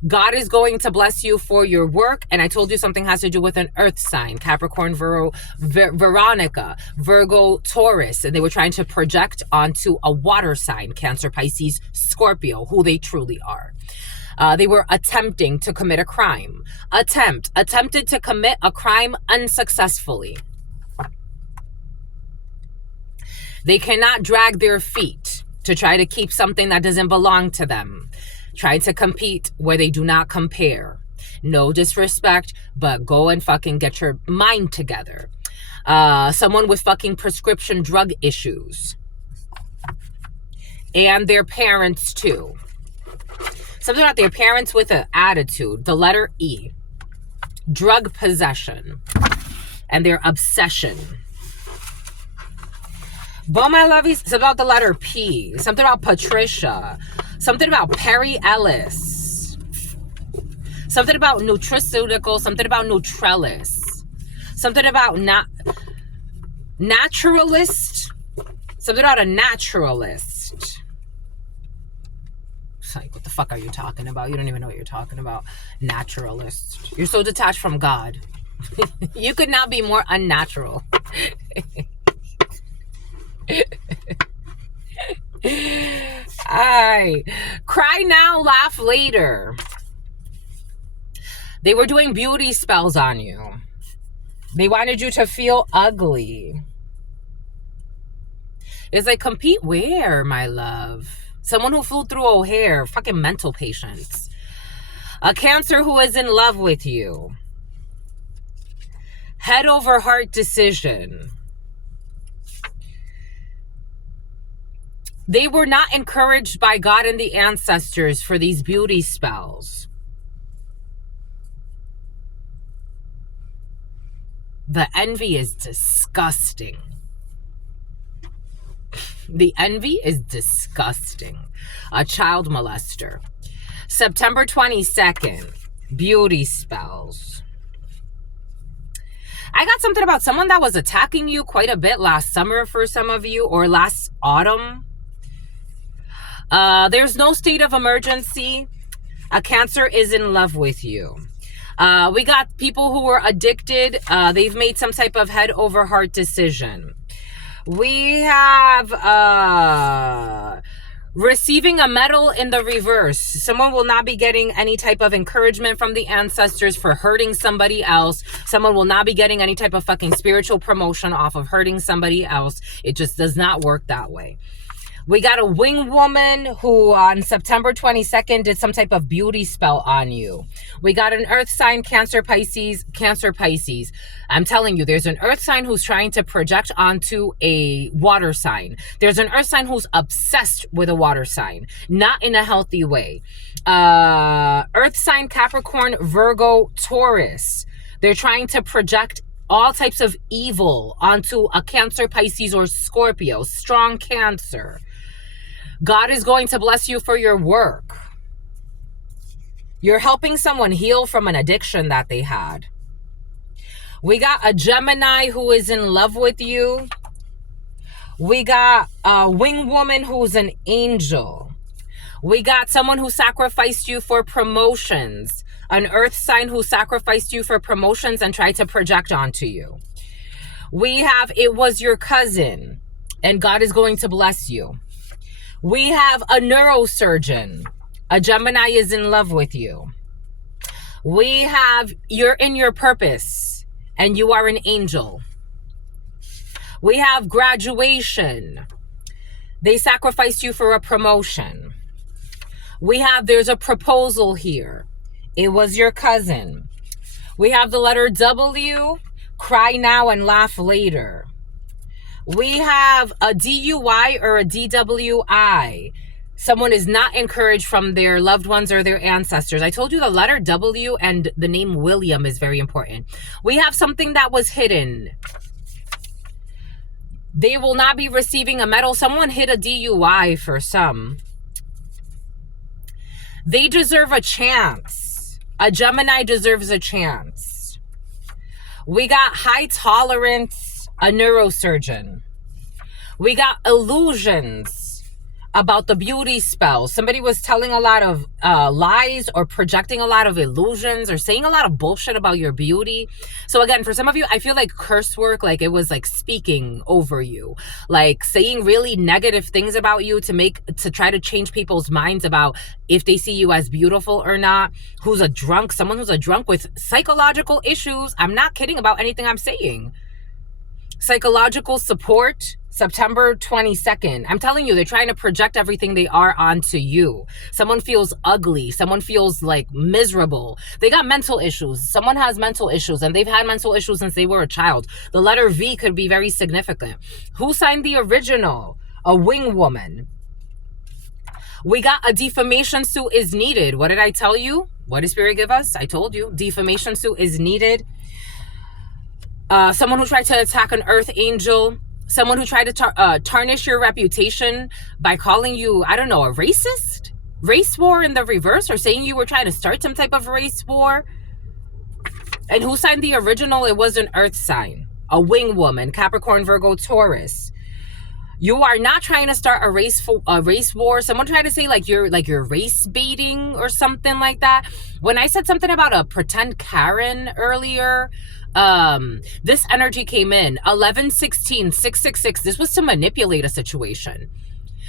God is going to bless you for your work. And I told you something has to do with an earth sign. Capricorn, Veronica, Virgo, Taurus. And they were trying to project onto a water sign, Cancer, Pisces, Scorpio, who they truly are. They were attempting to commit a crime. Attempted to commit a crime unsuccessfully. They cannot drag their feet to try to keep something that doesn't belong to them. Trying to compete where they do not compare. No disrespect, but go and fucking get your mind together. Someone with fucking prescription drug issues. And their parents too. Something about their parents with an attitude. The letter E. Drug possession. And their obsession. But my lovies, it's about the letter P. Something about Patricia. Something about Perry Ellis. Something about nutraceutical. Something about Neutrellis. Something about naturalist. Something about a naturalist. It's like, what the fuck are you talking about? You don't even know what you're talking about. Naturalist. You're so detached from God. You could not be more unnatural. Aye. Cry now, laugh later. They were doing beauty spells on you. They wanted you to feel ugly. It's like, compete where, my love? Someone who flew through O'Hare. Fucking mental patients. A Cancer who is in love with you. Head over heart decision. They were not encouraged by God and the ancestors for these beauty spells. The envy is disgusting. The envy is disgusting. A child molester. September 22nd. Beauty spells. I got something about someone that was attacking you quite a bit last summer for some of you, or last autumn. There's no state of emergency. A Cancer is in love with you. We got people who were addicted. They've made some type of head over heart decision. We have receiving a medal in the reverse. Someone will not be getting any type of encouragement from the ancestors for hurting somebody else. Someone will not be getting any type of fucking spiritual promotion off of hurting somebody else. It just does not work that way. We got a wing woman who on September 22nd did some type of beauty spell on you. We got an earth sign, Cancer, Pisces, Cancer, Pisces. I'm telling you, there's an earth sign who's trying to project onto a water sign. There's an earth sign who's obsessed with a water sign, not in a healthy way. Earth sign, Capricorn, Virgo, Taurus. They're trying to project all types of evil onto a Cancer, Pisces, or Scorpio. Strong Cancer. God is going to bless you for your work. You're helping someone heal from an addiction that they had. We got a Gemini who is in love with you. We got a wing woman who's an angel. We got someone who sacrificed you for promotions. An earth sign who sacrificed you for promotions and tried to project onto you. We have, it was your cousin, and God is going to bless you. We have a neurosurgeon. A Gemini is in love with you. We have, you're in your purpose and you are an angel. We have graduation. They sacrificed you for a promotion. We have, there's a proposal here. It was your cousin. We have the letter W, cry now and laugh later. We have a DUI or a DWI. Someone is not encouraged from their loved ones or their ancestors. I told you the letter W and the name William is very important. We have something that was hidden. They will not be receiving a medal. Someone hit a DUI for some. They deserve a chance. A Gemini deserves a chance. We got high tolerance, a neurosurgeon. We got illusions about the beauty spell. Somebody was telling a lot of lies or projecting a lot of illusions or saying a lot of bullshit about your beauty. So again, for some of you, I feel like curse work, like it was like speaking over you, like saying really negative things about you to try to change people's minds about if they see you as beautiful or not. Who's a drunk, someone who's a drunk with psychological issues. I'm not kidding about anything I'm saying. Psychological support, September 22nd. I'm telling you, they're trying to project everything they are onto you. Someone feels ugly. Someone feels like miserable. They got mental issues. Someone has mental issues and they've had mental issues since they were a child. The letter V could be very significant. Who signed the original? A wing woman. We got a defamation suit is needed. What did I tell you? What did Spirit give us? I told you. Defamation suit is needed. Someone who tried to attack an earth angel, someone who tried to tarnish your reputation by calling you, I don't know, a racist? Race war in the reverse, or saying you were trying to start some type of race war. And who signed the original? It was an earth sign, a wing woman, Capricorn, Virgo, Taurus. You are not trying to start a race war. Someone tried to say like you're race baiting or something like that. When I said something about a pretend Karen earlier, this energy came in 11-16-666. This was to manipulate a situation.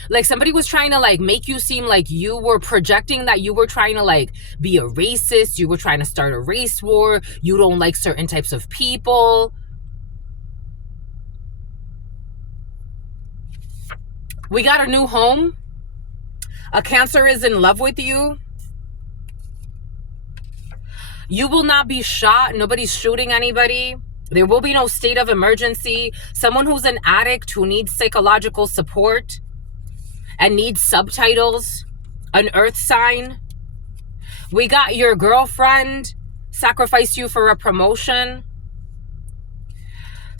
Like somebody was trying to like make you seem like you were projecting that you were trying to like be a racist. You were trying to start a race war. You don't like certain types of people. We got a new home. A Cancer is in love with you. You will not be shot. Nobody's shooting anybody. There will be no state of emergency. Someone who's an addict who needs psychological support and needs subtitles. An earth sign. We got your girlfriend sacrificed you for a promotion.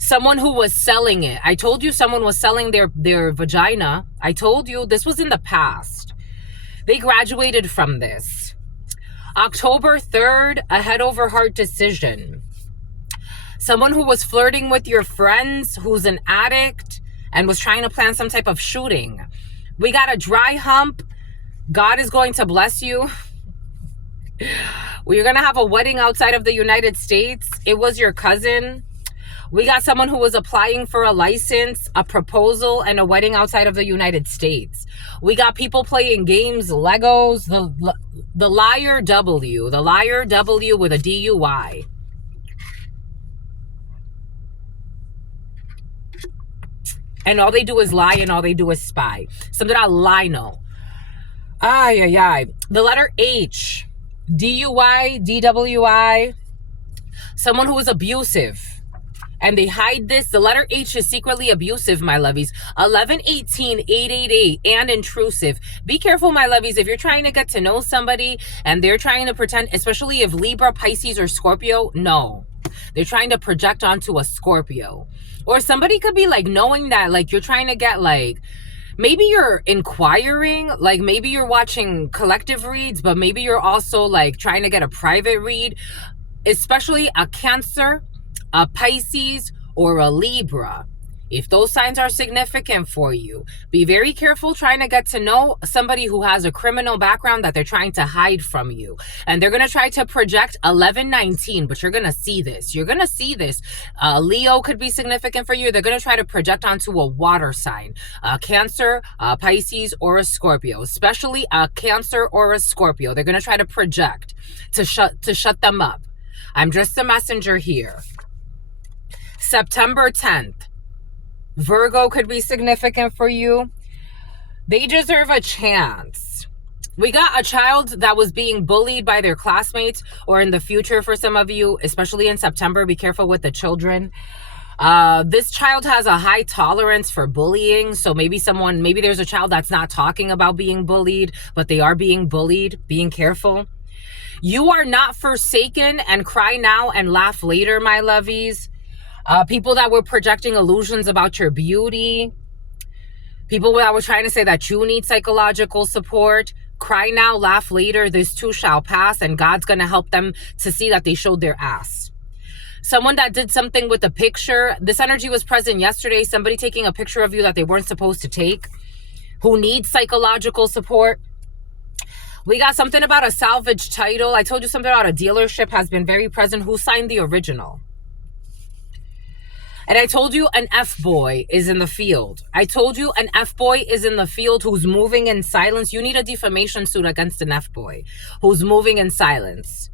Someone who was selling it. I told you someone was selling their vagina. I told you this was in the past. They graduated from this. October 3rd, a head over heart decision. Someone who was flirting with your friends, who's an addict, and was trying to plan some type of shooting. We got a dry hump. God is going to bless you. We're going to have a wedding outside of the United States. It was your cousin. We got someone who was applying for a license, a proposal, and a wedding outside of the United States. We got people playing games, Legos, the liar W. The liar W with a DUI. And all they do is lie and all they do is spy. Something about lino. Ay, ay, ay. The letter H. DUI, DWI. Someone who is abusive. And they hide this. The letter H is secretly abusive, my lovies. 11-18-888 and intrusive. Be careful, my lovies. If you're trying to get to know somebody and they're trying to pretend, especially if Libra, Pisces, or Scorpio, no. They're trying to project onto a Scorpio. Or somebody could be like knowing that like you're trying to get like, maybe you're inquiring, like maybe you're watching collective reads, but maybe you're also like trying to get a private read, especially a Cancer, a Pisces, or a Libra. If those signs are significant for you, be very careful trying to get to know somebody who has a criminal background that they're trying to hide from you. And they're going to try to project 1119, but you're going to see this. You're going to see this. Leo could be significant for you. They're going to try to project onto a water sign, Cancer, Pisces, or a Scorpio, especially a Cancer or a Scorpio. They're going to try to project to shut them up. I'm just a messenger here. September 10th. Virgo could be significant for you. They deserve a chance. We got a child that was being bullied by their classmates, or in the future for some of you, especially in September, be careful with the children. This child has a high tolerance for bullying. So maybe there's a child that's not talking about being bullied, but they are being bullied. Being careful. You are not forsaken, and cry now and laugh later, my lovies. People that were projecting illusions about your beauty. People that were trying to say that you need psychological support. Cry now, laugh later. This too shall pass, and God's going to help them to see that they showed their ass. Someone that did something with a picture. This energy was present yesterday. Somebody taking a picture of you that they weren't supposed to take, who needs psychological support. We got something about a salvage title. I told you something about a dealership has been very present. Who signed the original? And I told you an F-boy is in the field. I told you an F-boy is in the field who's moving in silence. You need a defamation suit against an F-boy who's moving in silence,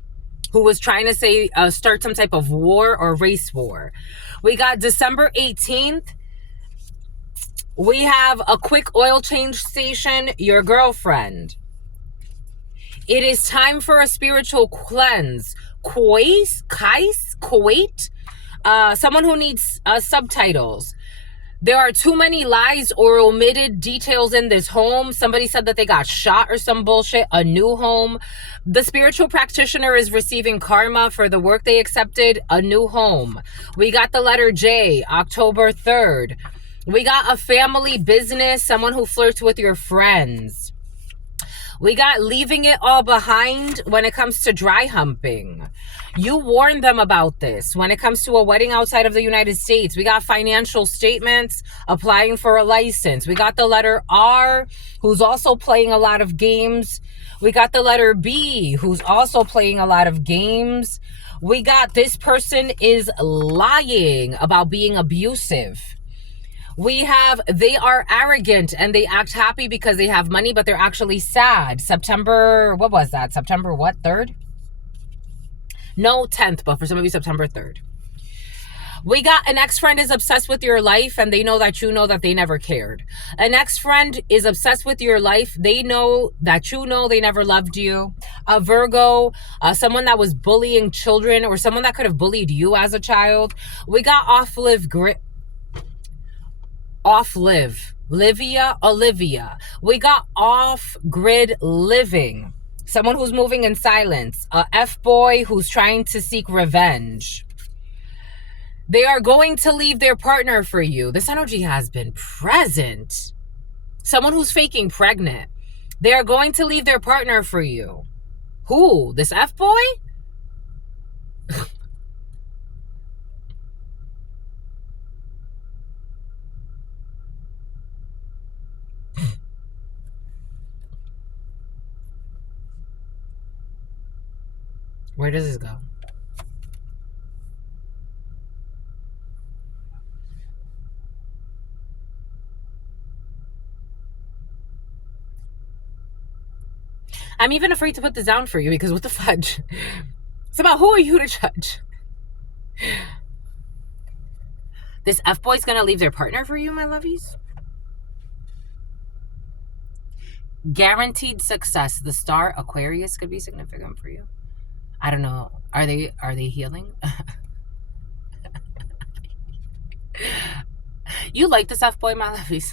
who was trying to say, start some type of war or race war. We got December 18th. We have a quick oil change station, your girlfriend. It is time for a spiritual cleanse. Kuwait. Someone who needs subtitles. There are too many lies or omitted details in this home. Somebody said that they got shot or some bullshit. A new home. The spiritual practitioner is receiving karma for the work they accepted. A new home. We got the letter J, October 3rd. We got a family business. Someone who flirts with your friends. We got leaving it all behind when it comes to dry humping. You warned them about this when it comes to a wedding outside of the United States. We got financial statements, applying for a license. We got the letter R, who's also playing a lot of games. We got the letter B, who's also playing a lot of games. We got this person is lying about being abusive. We have, they are arrogant and they act happy because they have money, but they're actually sad. September, what was that? September what, 3rd? No, 10th, but for some of you, September 3rd. We got an ex-friend is obsessed with your life and they know that you know that they never cared. An ex-friend is obsessed with your life. They know that you know they never loved you. A Virgo, someone that was bullying children or someone that could have bullied you as a child. We got Olivia. We got off-grid living. Someone who's moving in silence. A F-boy who's trying to seek revenge. They are going to leave their partner for you. This energy has been present. Someone who's faking pregnant. They are going to leave their partner for you. Who? This F-boy? Where does this go? I'm even afraid to put this down for you because what the fudge? It's about who are you to judge? This F-boy's gonna leave their partner for you, my lovies? Guaranteed success. The star Aquarius could be significant for you. I don't know. Are they healing? You like this F-boy, my lovies?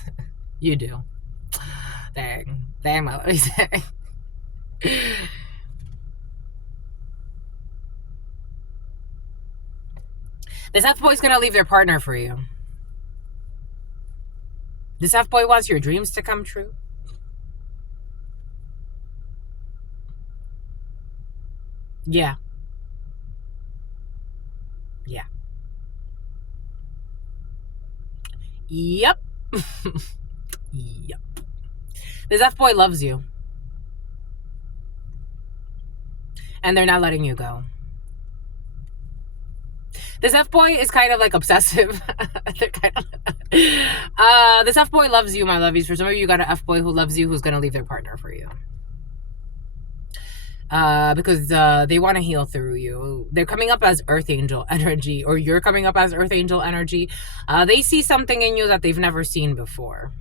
You do. Dang, my lovies. This F-boy's gonna leave their partner for you. This F-boy wants your dreams to come true. Yeah. Yep. Yep. This F-boy loves you. And they're not letting you go. This F-boy is kind of like obsessive. This F-boy loves you, my lovies. For some of you, you got an F-boy who loves you, who's going to leave their partner for you. Because they want to heal through you. They're coming up as Earth Angel energy, or you're coming up as Earth Angel energy. They see something in you that they've never seen before.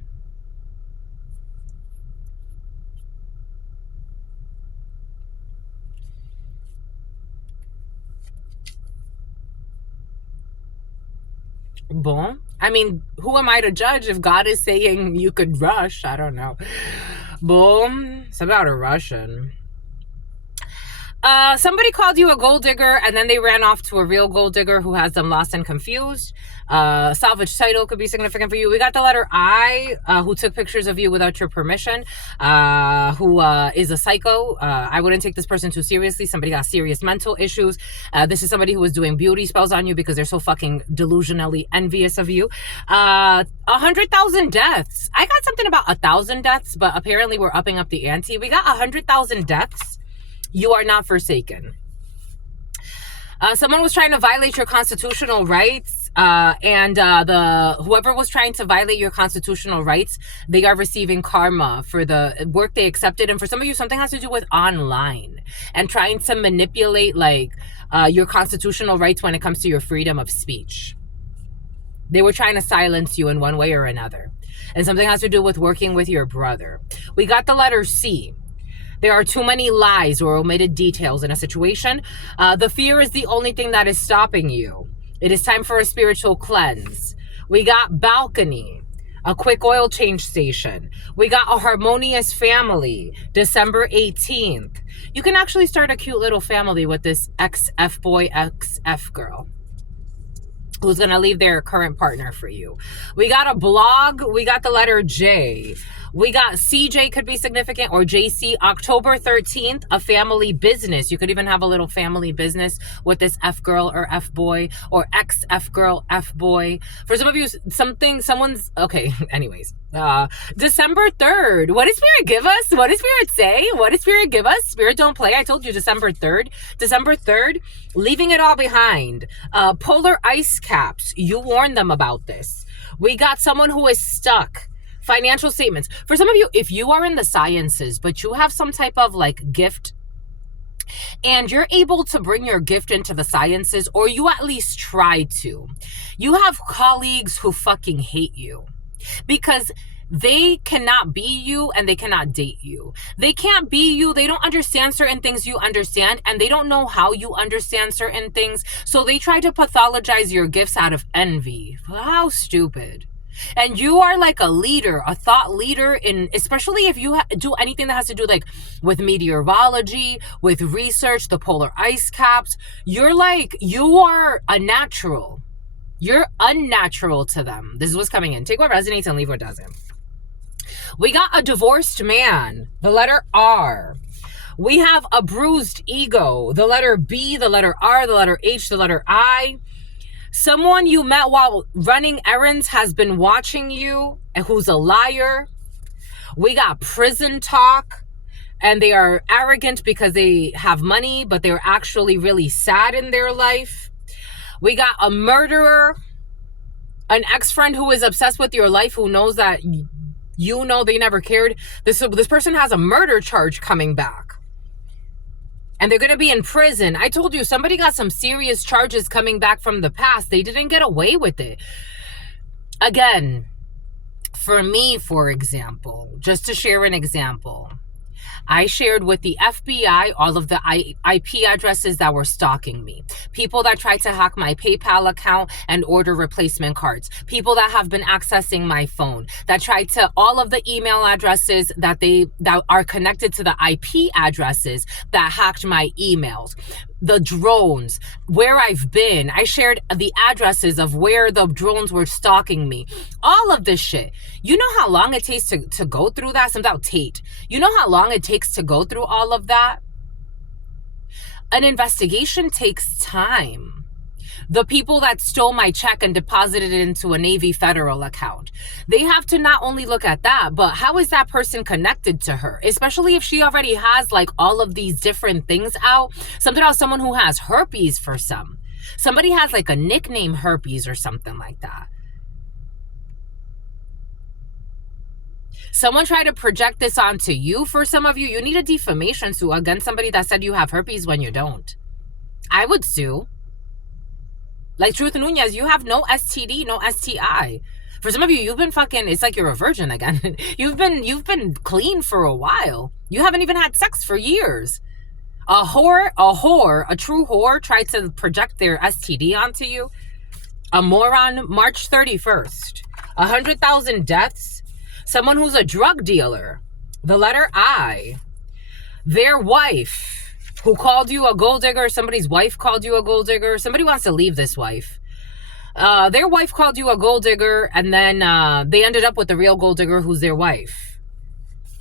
Boom. I mean, who am I to judge if God is saying you could rush? I don't know. Boom. It's about a Russian. Somebody called you a gold digger and then they ran off to a real gold digger who has them lost and confused. Salvage title could be significant for you. We got the letter I, who took pictures of you without your permission, who is a psycho. I wouldn't take this person too seriously. Somebody got serious mental issues. This is somebody who was doing beauty spells on you because they're so fucking delusionally envious of you. 100,000 deaths. I got something about 1,000 deaths, but apparently we're upping up the ante. We got 100,000 deaths. You are not forsaken. Someone was trying to violate your constitutional rights, and whoever was trying to violate your constitutional rights, they are receiving karma for the work they accepted. And for some of you, something has to do with online and trying to manipulate like your constitutional rights when it comes to your freedom of speech. They were trying to silence you in one way or another. And something has to do with working with your brother. We got the letter C. There are too many lies or omitted details in a situation. The fear is the only thing that is stopping you. It is time for a spiritual cleanse. We got balcony, a quick oil change station. We got a harmonious family, December 18th. You can actually start a cute little family with this ex-F boy, ex-F girl, who's going to leave their current partner for you. We got a blog. We got the letter J. We got CJ could be significant, or JC, October 13th, a family business. You could even have a little family business with this F girl or F boy, or ex F girl, F boy. For some of you, someone's, okay, anyways. December 3rd. What did Spirit give us? What did Spirit say? What did Spirit give us? Spirit don't play. I told you December 3rd. December 3rd, leaving it all behind. Polar ice caps. You warned them about this. We got someone who is stuck. Financial statements. For some of you, if you are in the sciences, but you have some type of like gift and you're able to bring your gift into the sciences, or you at least try to, you have colleagues who fucking hate you because they cannot be you and they cannot date you. They can't be you. They don't understand certain things you understand, and they don't know how you understand certain things. So they try to pathologize your gifts out of envy. How stupid. And you are like a leader, a thought leader, in especially if you do anything that has to do like with meteorology, with research, the polar ice caps. You are a natural. You're unnatural to them. This is what's coming in. Take what resonates and leave what doesn't. We got a divorced man, the letter R. We have a bruised ego, the letter B, the letter R, the letter H, the letter I. Someone you met while running errands has been watching you and who's a liar. We got prison talk, and they are arrogant because they have money, but they're actually really sad in their life. We got a murderer, an ex-friend who is obsessed with your life, who knows that you know they never cared. This person has a murder charge coming back. And they're going to be in prison. I told you, somebody got some serious charges coming back from the past. They didn't get away with it. Again, for me, for example, just to share an example, I shared with the FBI all of the IP addresses that were stalking me. People that tried to hack my PayPal account and order replacement cards. People that have been accessing my phone. That tried to, all of the email addresses that are connected to the IP addresses that hacked my emails. The drones, where I've been. I shared the addresses of where the drones were stalking me. All of this shit. You know how long it takes to go through that? You know how long it takes to go through all of that? An investigation takes time. The people that stole my check and deposited it into a Navy federal account. They have to not only look at that, but how is that person connected to her? Especially if she already has like all of these different things out. Something about someone who has herpes for some. Somebody has like a nickname herpes or something like that. Someone tried to project this onto you. For some of you, you need a defamation suit against somebody that said you have herpes when you don't. I would sue. Like Truth Nunez, you have no STD, no STI. For some of you, you've been fucking, it's like you're a virgin again. You've been clean for a while. You haven't even had sex for years. A true whore tried to project their STD onto you. A moron, March 31st. 100,000 deaths. Someone who's a drug dealer. The letter I. Their wife, who called you a gold digger. Somebody's wife called you a gold digger. Somebody wants to leave this wife. Their wife called you a gold digger, and then they ended up with the real gold digger who's their wife.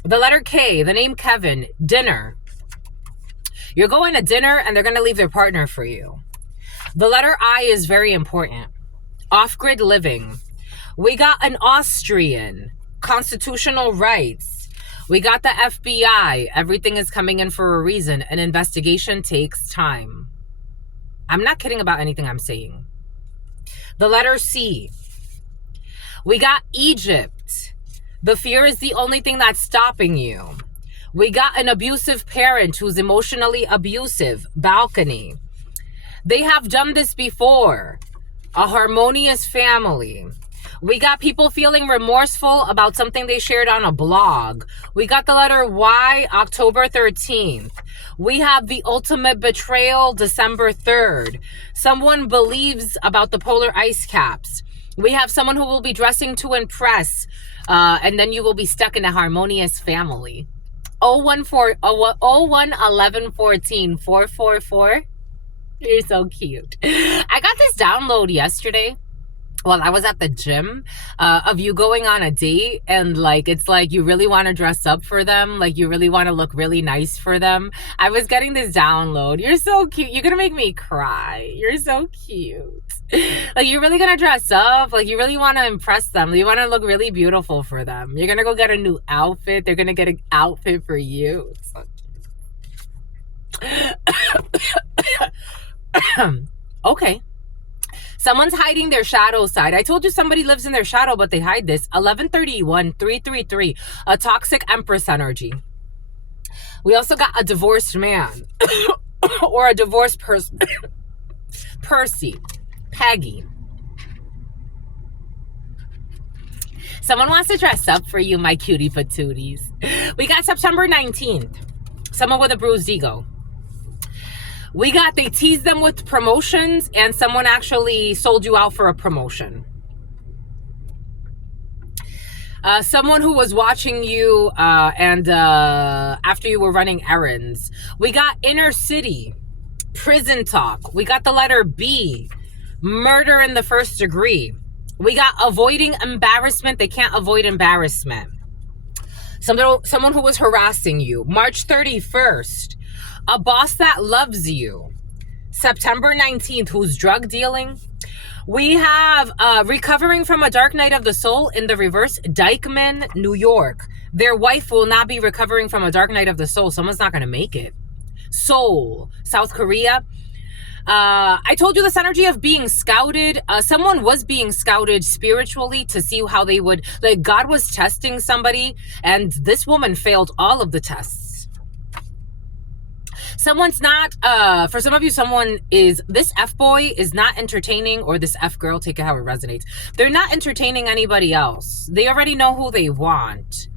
The letter K, the name Kevin, dinner. You're going to dinner and they're going to leave their partner for you. The letter I is very important. Off-grid living. We got an Austrian. Constitutional rights. We got the FBI. Everything is coming in for a reason. An investigation takes time. I'm not kidding about anything I'm saying. The letter C. We got Egypt. The fear is the only thing that's stopping you. We got an abusive parent who's emotionally abusive. Balcony. They have done this before. A harmonious family. We got people feeling remorseful about something they shared on a blog. We got the letter Y, October 13th. We have the ultimate betrayal, December 3rd. Someone believes about the polar ice caps. We have someone who will be dressing to impress, and then you will be stuck in a harmonious family. 011114 You're so cute. I got this download yesterday while I was at the gym, of you going on a date, and like it's like you really want to dress up for them, like you really want to look really nice for them. I was getting this download. You're so cute. You're gonna make me cry. You're so cute. Like you're really gonna dress up, like you really want to impress them, you want to look really beautiful for them. You're gonna go get a new outfit, they're gonna get an outfit for you. It's so cute. Okay. Someone's hiding their shadow side. I told you somebody lives in their shadow, but they hide this. 1131-333, a toxic empress energy. We also got a divorced man or a divorced person. Percy, Peggy. Someone wants to dress up for you, my cutie patooties. We got September 19th. Someone with a bruised ego. We got they teased them with promotions, and someone actually sold you out for a promotion. Someone who was watching you and after you were running errands. We got inner city, prison talk. We got the letter B, murder in the first degree. We got avoiding embarrassment. They can't avoid embarrassment. Someone who was harassing you. March 31st. A boss that loves you. September 19th, who's drug dealing. We have recovering from a dark night of the soul in the reverse. Dykeman, New York. Their wife will not be recovering from a dark night of the soul. Someone's not going to make it. Seoul, South Korea. I told you this energy of being scouted. Someone was being scouted spiritually to see how they would, like God was testing somebody, and this woman failed all of the tests. Someone's not, for some of you, someone is, this F-boy is not entertaining, or this F-girl, take it how it resonates. They're not entertaining anybody else. They already know who they want.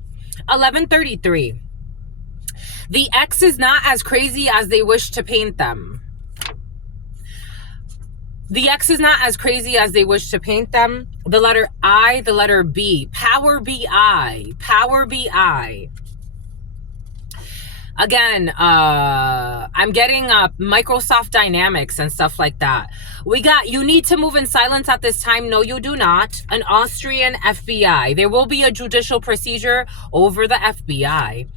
1133. The ex is not as crazy as they wish to paint them. The ex is not as crazy as they wish to paint them. The letter I, the letter B. Power BI. Power BI. Again, I'm getting Microsoft Dynamics and stuff like that. We got, you need to move in silence at this time. No, you do not. An Austrian FBI. There will be a judicial procedure over the FBI.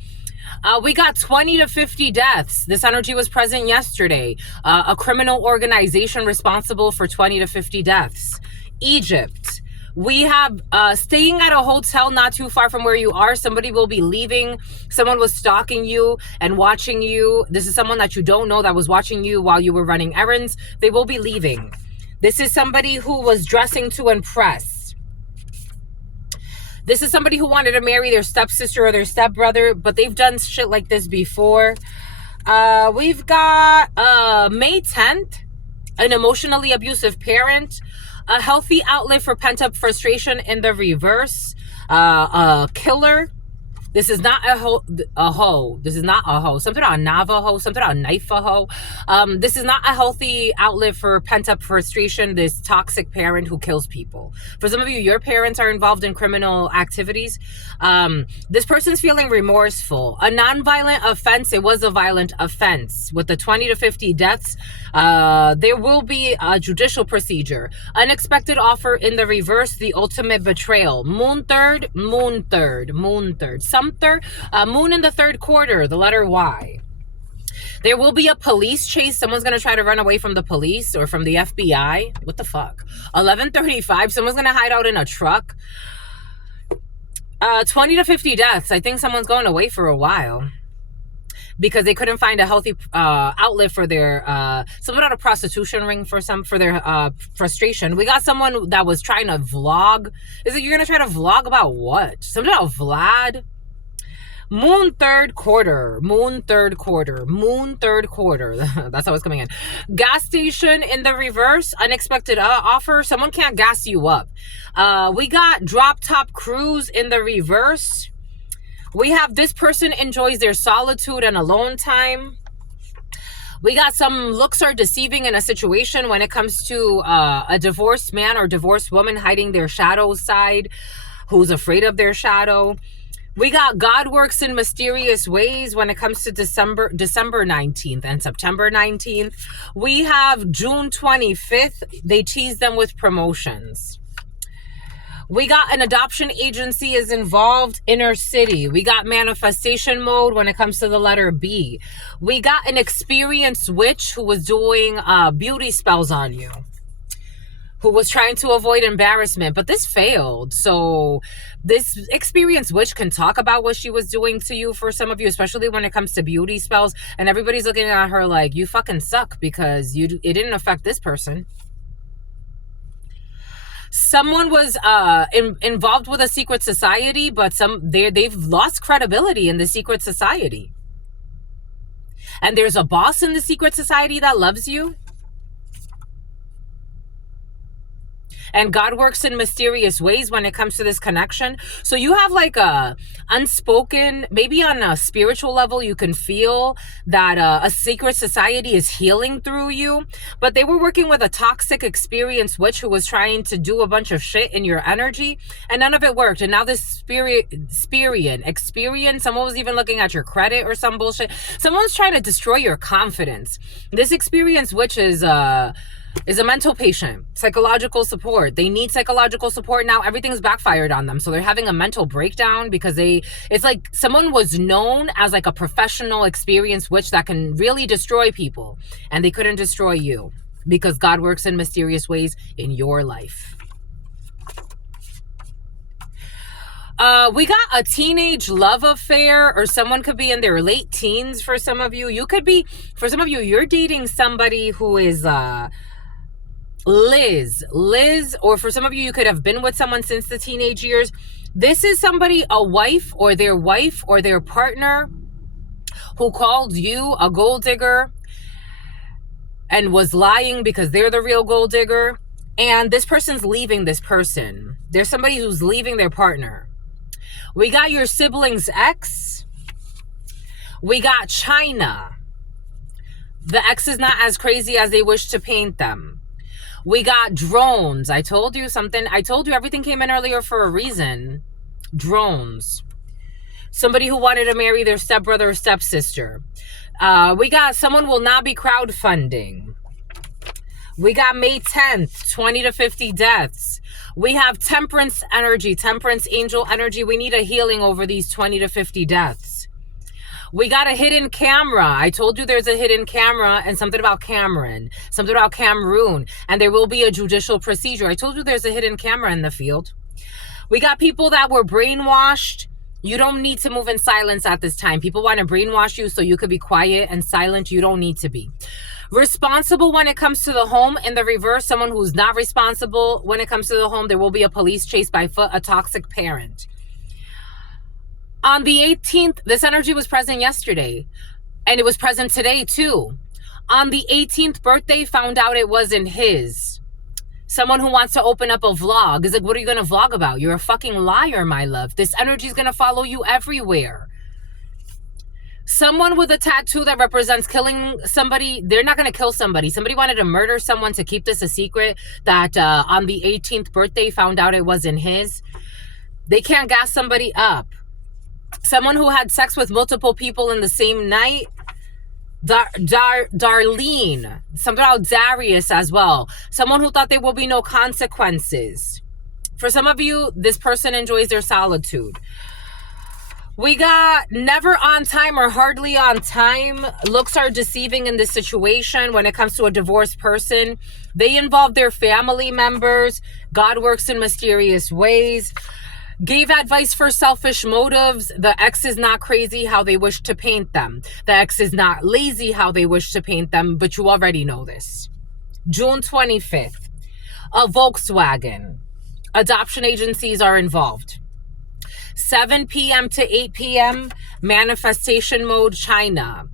We got 20 to 50 deaths. This energy was present yesterday. A criminal organization responsible for 20 to 50 deaths. Egypt. We have staying at a hotel not too far from where you are. Somebody will be leaving. Someone was stalking you and watching you. This is someone that you don't know that was watching you while you were running errands. They will be leaving. This is somebody who was dressing to impress. This is somebody who wanted to marry their stepsister or their stepbrother, but they've done shit like this before. We've got May 10th, an emotionally abusive parent, a healthy outlet for pent-up frustration in the reverse, a killer. This is not a hoe. This is not a hoe. Something about Navajo, something about Navajo. This is not a healthy outlet for pent-up frustration, this toxic parent who kills people. For some of you, your parents are involved in criminal activities. This person's feeling remorseful. A non-violent offense, it was a violent offense. With the 20 to 50 deaths, there will be a judicial procedure. Unexpected offer in the reverse, the ultimate betrayal. Moon third, moon third, moon third. Sumter, moon in the third quarter, the letter Y. There will be a police chase. Someone's going to try to run away from the police or from the FBI. What the fuck? 11:35, someone's going to hide out in a truck. 20 to 50 deaths. I think someone's going away for a while because they couldn't find a healthy outlet for their something about a prostitution ring for their frustration. We got someone that was trying to vlog. Is it you're gonna try to vlog about what? Something about Vlad. Moon third quarter, moon third quarter, moon third quarter. That's how it's coming in. Gas station in the reverse, unexpected offer. Someone can't gas you up. We got drop top cruise in the reverse. We have this person enjoys their solitude and alone time. We got some looks are deceiving in a situation when it comes to a divorced man or divorced woman hiding their shadow side, who's afraid of their shadow. We got God works in mysterious ways when it comes to December 19th and September 19th. We have June 25th. They tease them with promotions. We got an adoption agency is involved, inner city. We got manifestation mode when it comes to the letter B. We got an experienced witch who was doing beauty spells on you, who was trying to avoid embarrassment, but this failed. So this experienced witch can talk about what she was doing to you for some of you, especially when it comes to beauty spells. And everybody's looking at her like, you fucking suck because it didn't affect this person. Someone was involved with a secret society, but they've lost credibility in the secret society. And there's a boss in the secret society that loves you. And God works in mysterious ways when it comes to this connection. So you have like a unspoken, maybe on a spiritual level, you can feel that a secret society is healing through you. But they were working with a toxic experienced witch who was trying to do a bunch of shit in your energy. And none of it worked. And now this experience, someone was even looking at your credit or some bullshit. Someone's trying to destroy your confidence. This experienced witch is a mental patient, psychological support. They need psychological support now. Everything's backfired on them. So they're having a mental breakdown because it's like someone was known as like a professional experienced witch that can really destroy people. And they couldn't destroy you because God works in mysterious ways in your life. We got a teenage love affair, or someone could be in their late teens for some of you. For some of you, you're dating somebody who is, Liz, or for some of you, you could have been with someone since the teenage years. This is somebody, a wife or their partner who called you a gold digger and was lying because they're the real gold digger. And this person's leaving this person. There's somebody who's leaving their partner. We got your sibling's ex. We got China. The ex is not as crazy as they wish to paint them. We got drones. I told you something. I told you everything came in earlier for a reason. Drones. Somebody who wanted to marry their stepbrother or stepsister. We got someone will not be crowdfunding. We got May 10th, 20 to 50 deaths. We have temperance energy, temperance angel energy. We need a healing over these 20 to 50 deaths. We got a hidden camera. I told you there's a hidden camera and something about Cameron, something about Cameroon, and there will be a judicial procedure. I told you there's a hidden camera in the field. We got people that were brainwashed. You don't need to move in silence at this time. People want to brainwash you so you could be quiet and silent. You don't need to be. Responsible when it comes to the home. In the reverse, someone who's not responsible when it comes to the home. There will be a police chase by foot, a toxic parent. On the 18th, this energy was present yesterday. And it was present today too. On the 18th birthday, found out it wasn't his. Someone who wants to open up a vlog is like, what are you going to vlog about? You're a fucking liar, my love. This energy is going to follow you everywhere. Someone with a tattoo that represents killing somebody, they're not going to kill somebody. Somebody wanted to murder someone to keep this a secret that on the 18th birthday found out it wasn't his. They can't gas somebody up. Someone who had sex with multiple people in the same night. Darlene, something about Darius as well. Someone who thought there will be no consequences. For some of you, this person enjoys their solitude. We got never on time or hardly on time. Looks are deceiving in this situation when it comes to a divorced person. They involve their family members. God works in mysterious ways. Gave advice for selfish motives. The ex is not crazy how they wish to paint them. The ex is not lazy how they wish to paint them, but you already know this. June 25th, a Volkswagen. Adoption agencies are involved. 7 p.m. to 8 p.m., manifestation mode, China.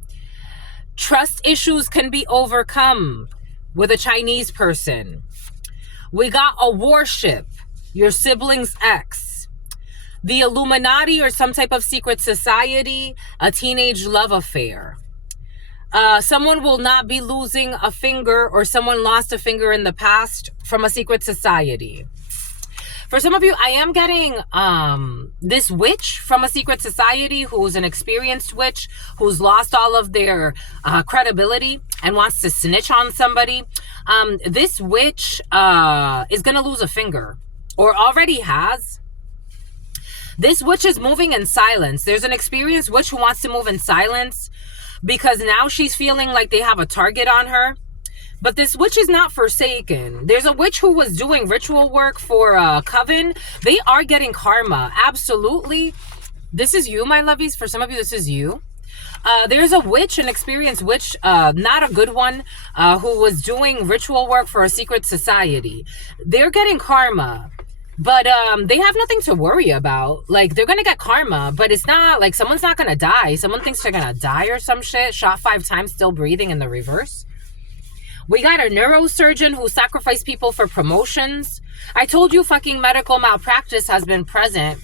Trust issues can be overcome with a Chinese person. We got a warship, your sibling's ex. The Illuminati or some type of secret society, a teenage love affair. Someone will not be losing a finger or someone lost a finger in the past from a secret society. For some of you, I am getting this witch from a secret society who's an experienced witch who's lost all of their credibility and wants to snitch on somebody. This witch is going to lose a finger or already has. This witch is moving in silence. There's an experienced witch who wants to move in silence because now she's feeling like they have a target on her. But this witch is not forsaken. There's a witch who was doing ritual work for Coven. They are getting karma. Absolutely. This is you, my lovies. For some of you, this is you. There's a witch, an experienced witch, not a good one, who was doing ritual work for a secret society. They're getting karma. But they have nothing to worry about. Like, they're going to get karma, but it's not like someone's not going to die. Someone thinks they're going to die or some shit. Shot 5 times, still breathing in the reverse. We got a neurosurgeon who sacrificed people for promotions. I told you fucking medical malpractice has been present.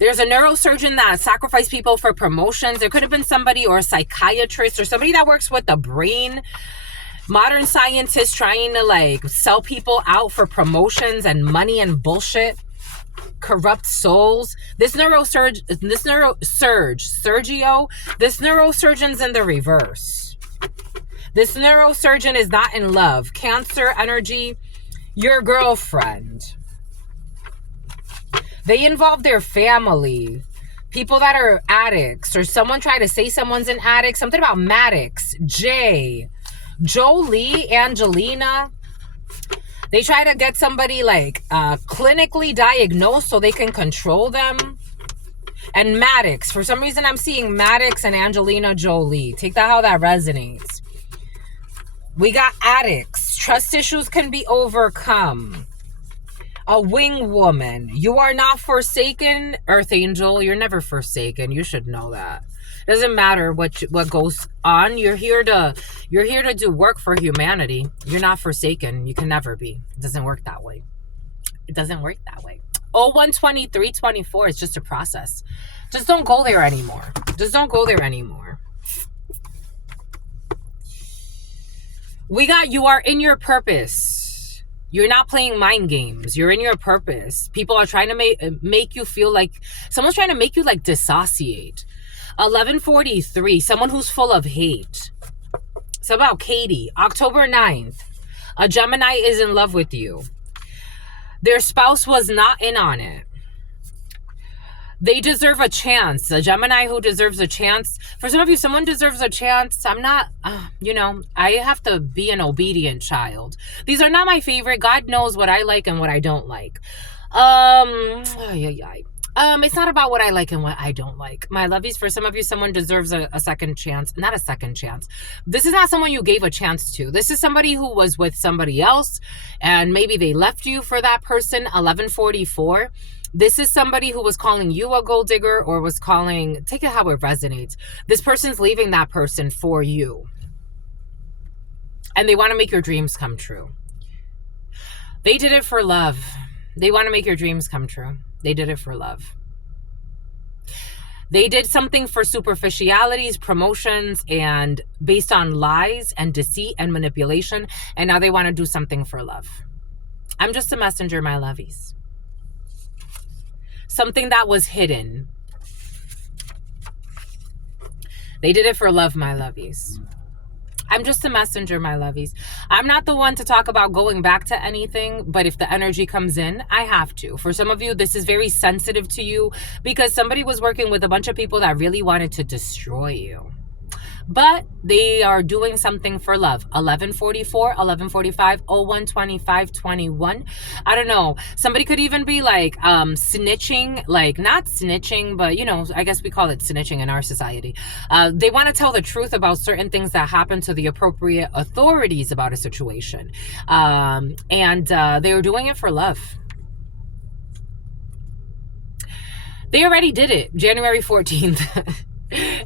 There's a neurosurgeon that sacrificed people for promotions. There could have been somebody or a psychiatrist or somebody that works with the brain. Modern scientists trying to like sell people out for promotions and money and bullshit. Corrupt souls. This neurosurgeon's in the reverse. This neurosurgeon is not in love. Cancer energy, your girlfriend. They involve their family. People that are addicts or someone try to say someone's an addict. Something about Maddox, Jay. Jolie, Angelina, they try to get somebody like clinically diagnosed so they can control them. And Maddox, for some reason I'm seeing Maddox and Angelina Jolie. Take that how that resonates. We got addicts. Trust issues can be overcome. A wing woman. You are not forsaken, Earth Angel. You're never forsaken. You should know that. Doesn't matter what goes on. You're here to do work for humanity. You're not forsaken. You can never be. It doesn't work that way. It doesn't work that way. 012324 is just a process. Just don't go there anymore. Just don't go there anymore. We got you are in your purpose. You're not playing mind games. You're in your purpose. People are trying to make you feel like someone's trying to make you like dissociate. 1143, someone who's full of hate. It's about Katie. October 9th, a Gemini is in love with you. Their spouse was not in on it. They deserve a chance. A Gemini who deserves a chance. For some of you, someone deserves a chance. I'm not, I have to be an obedient child. These are not my favorite. God knows what I like and what I don't like. It's not about what I like and what I don't like. My lovies, for some of you, someone deserves a second chance. Not a second chance. This is not someone you gave a chance to. This is somebody who was with somebody else and maybe they left you for that person. 1144. This is somebody who was calling you a gold digger or was calling, take it how it resonates. This person's leaving that person for you. And they want to make your dreams come true. They did it for love. They want to make your dreams come true. They did it for love. They did something for superficialities, promotions, and based on lies and deceit and manipulation. And now they want to do something for love. I'm just a messenger, my lovies. Something that was hidden. They did it for love, my lovies. I'm just a messenger, my lovies. I'm not the one to talk about going back to anything, but if the energy comes in, I have to. For some of you, this is very sensitive to you because somebody was working with a bunch of people that really wanted to destroy you. But they are doing something for love. 1144, 1145, 0125, 21. I don't know. Somebody could even be like snitching, like not snitching, but you know, I guess we call it snitching in our society. They want to tell the truth about certain things that happen to the appropriate authorities about a situation. And they were doing it for love. They already did it January 14th.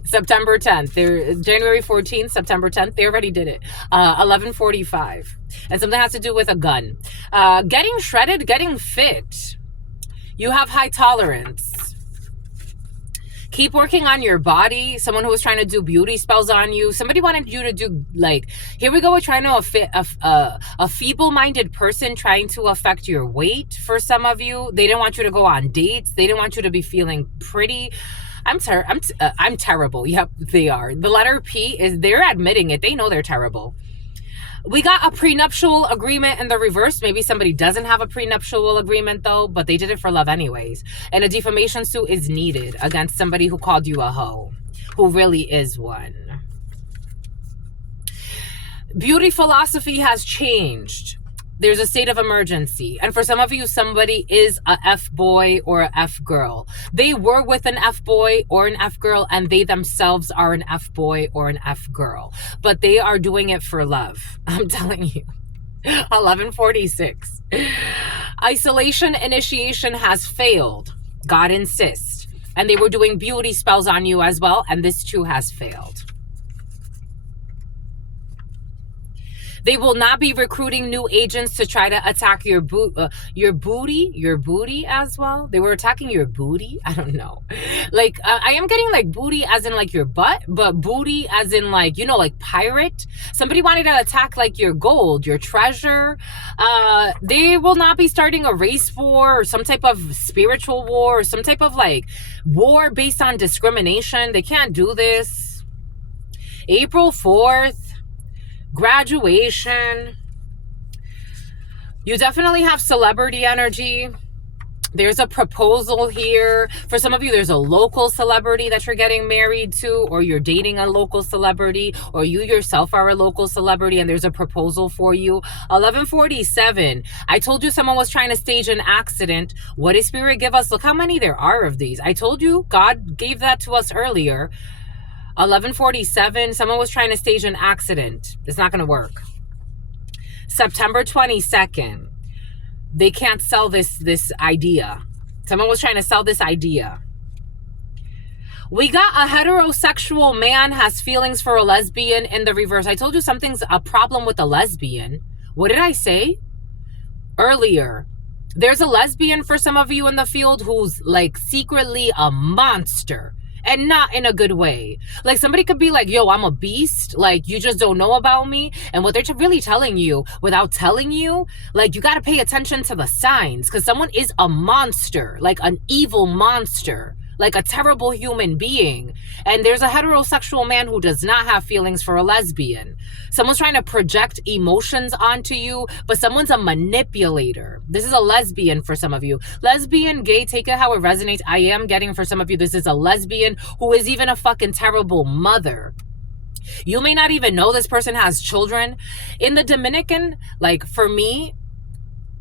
September 10th. They're January 14th, September 10th. They already did it. 11:45. And something has to do with a gun. Getting shredded, getting fit. You have high tolerance. Keep working on your body. Someone who was trying to do beauty spells on you. Somebody wanted you to do, like, here we go. We're trying to a feeble-minded person trying to affect your weight. For some of you, they didn't want you to go on dates. They didn't want you to be feeling pretty. I'm terrible. Yep, they are. The letter P is, they're admitting it. They know they're terrible. We got a prenuptial agreement in the reverse. Maybe somebody doesn't have a prenuptial agreement though, but they did it for love anyways. And a defamation suit is needed against somebody who called you a hoe, who really is one. Beauty philosophy has changed. There's a state of emergency. And for some of you, somebody is a F-boy or a F-girl. They were with an F-boy or an F-girl, and they themselves are an F-boy or an F-girl. But they are doing it for love. I'm telling you. 1146. Isolation initiation has failed. God insists. And they were doing beauty spells on you as well, and this too has failed. They will not be recruiting new agents to try to attack your booty as well. They were attacking your booty. I don't know. Like, I am getting like booty as in like your butt, but booty as in like, you know, like pirate. Somebody wanted to attack like your gold, your treasure. They will not be starting a race war or some type of spiritual war or some type of like war based on discrimination. They can't do this. April 4th. Graduation. You definitely have celebrity energy. There's a proposal here. For some of you, there's a local celebrity that you're getting married to, or you're dating a local celebrity, or you yourself are a local celebrity and there's a proposal for you. 1147. I told you someone was trying to stage an accident. What did Spirit give us? Look how many there are of these. I told you God gave that to us earlier. 1147, someone was trying to stage an accident. It's not going to work. September 22nd, they can't sell this idea. Someone was trying to sell this idea. We got a heterosexual man has feelings for a lesbian in the reverse. I told you something's a problem with a lesbian. What did I say earlier? There's a lesbian for some of you in the field who's like secretly a monster. And not in a good way. Like somebody could be like, yo, I'm a beast. Like you just don't know about me. And what they're really telling you without telling you, like you got to pay attention to the signs. Because someone is a monster, like an evil monster. like a terrible human being. And there's a heterosexual man who does not have feelings for a lesbian. Someone's trying to project emotions onto you, but someone's a manipulator. This is a lesbian for some of you. Lesbian, gay, take it how it resonates. I am getting for some of you, this is a lesbian who is even a fucking terrible mother. You may not even know this person has children. In the Dominican, like for me,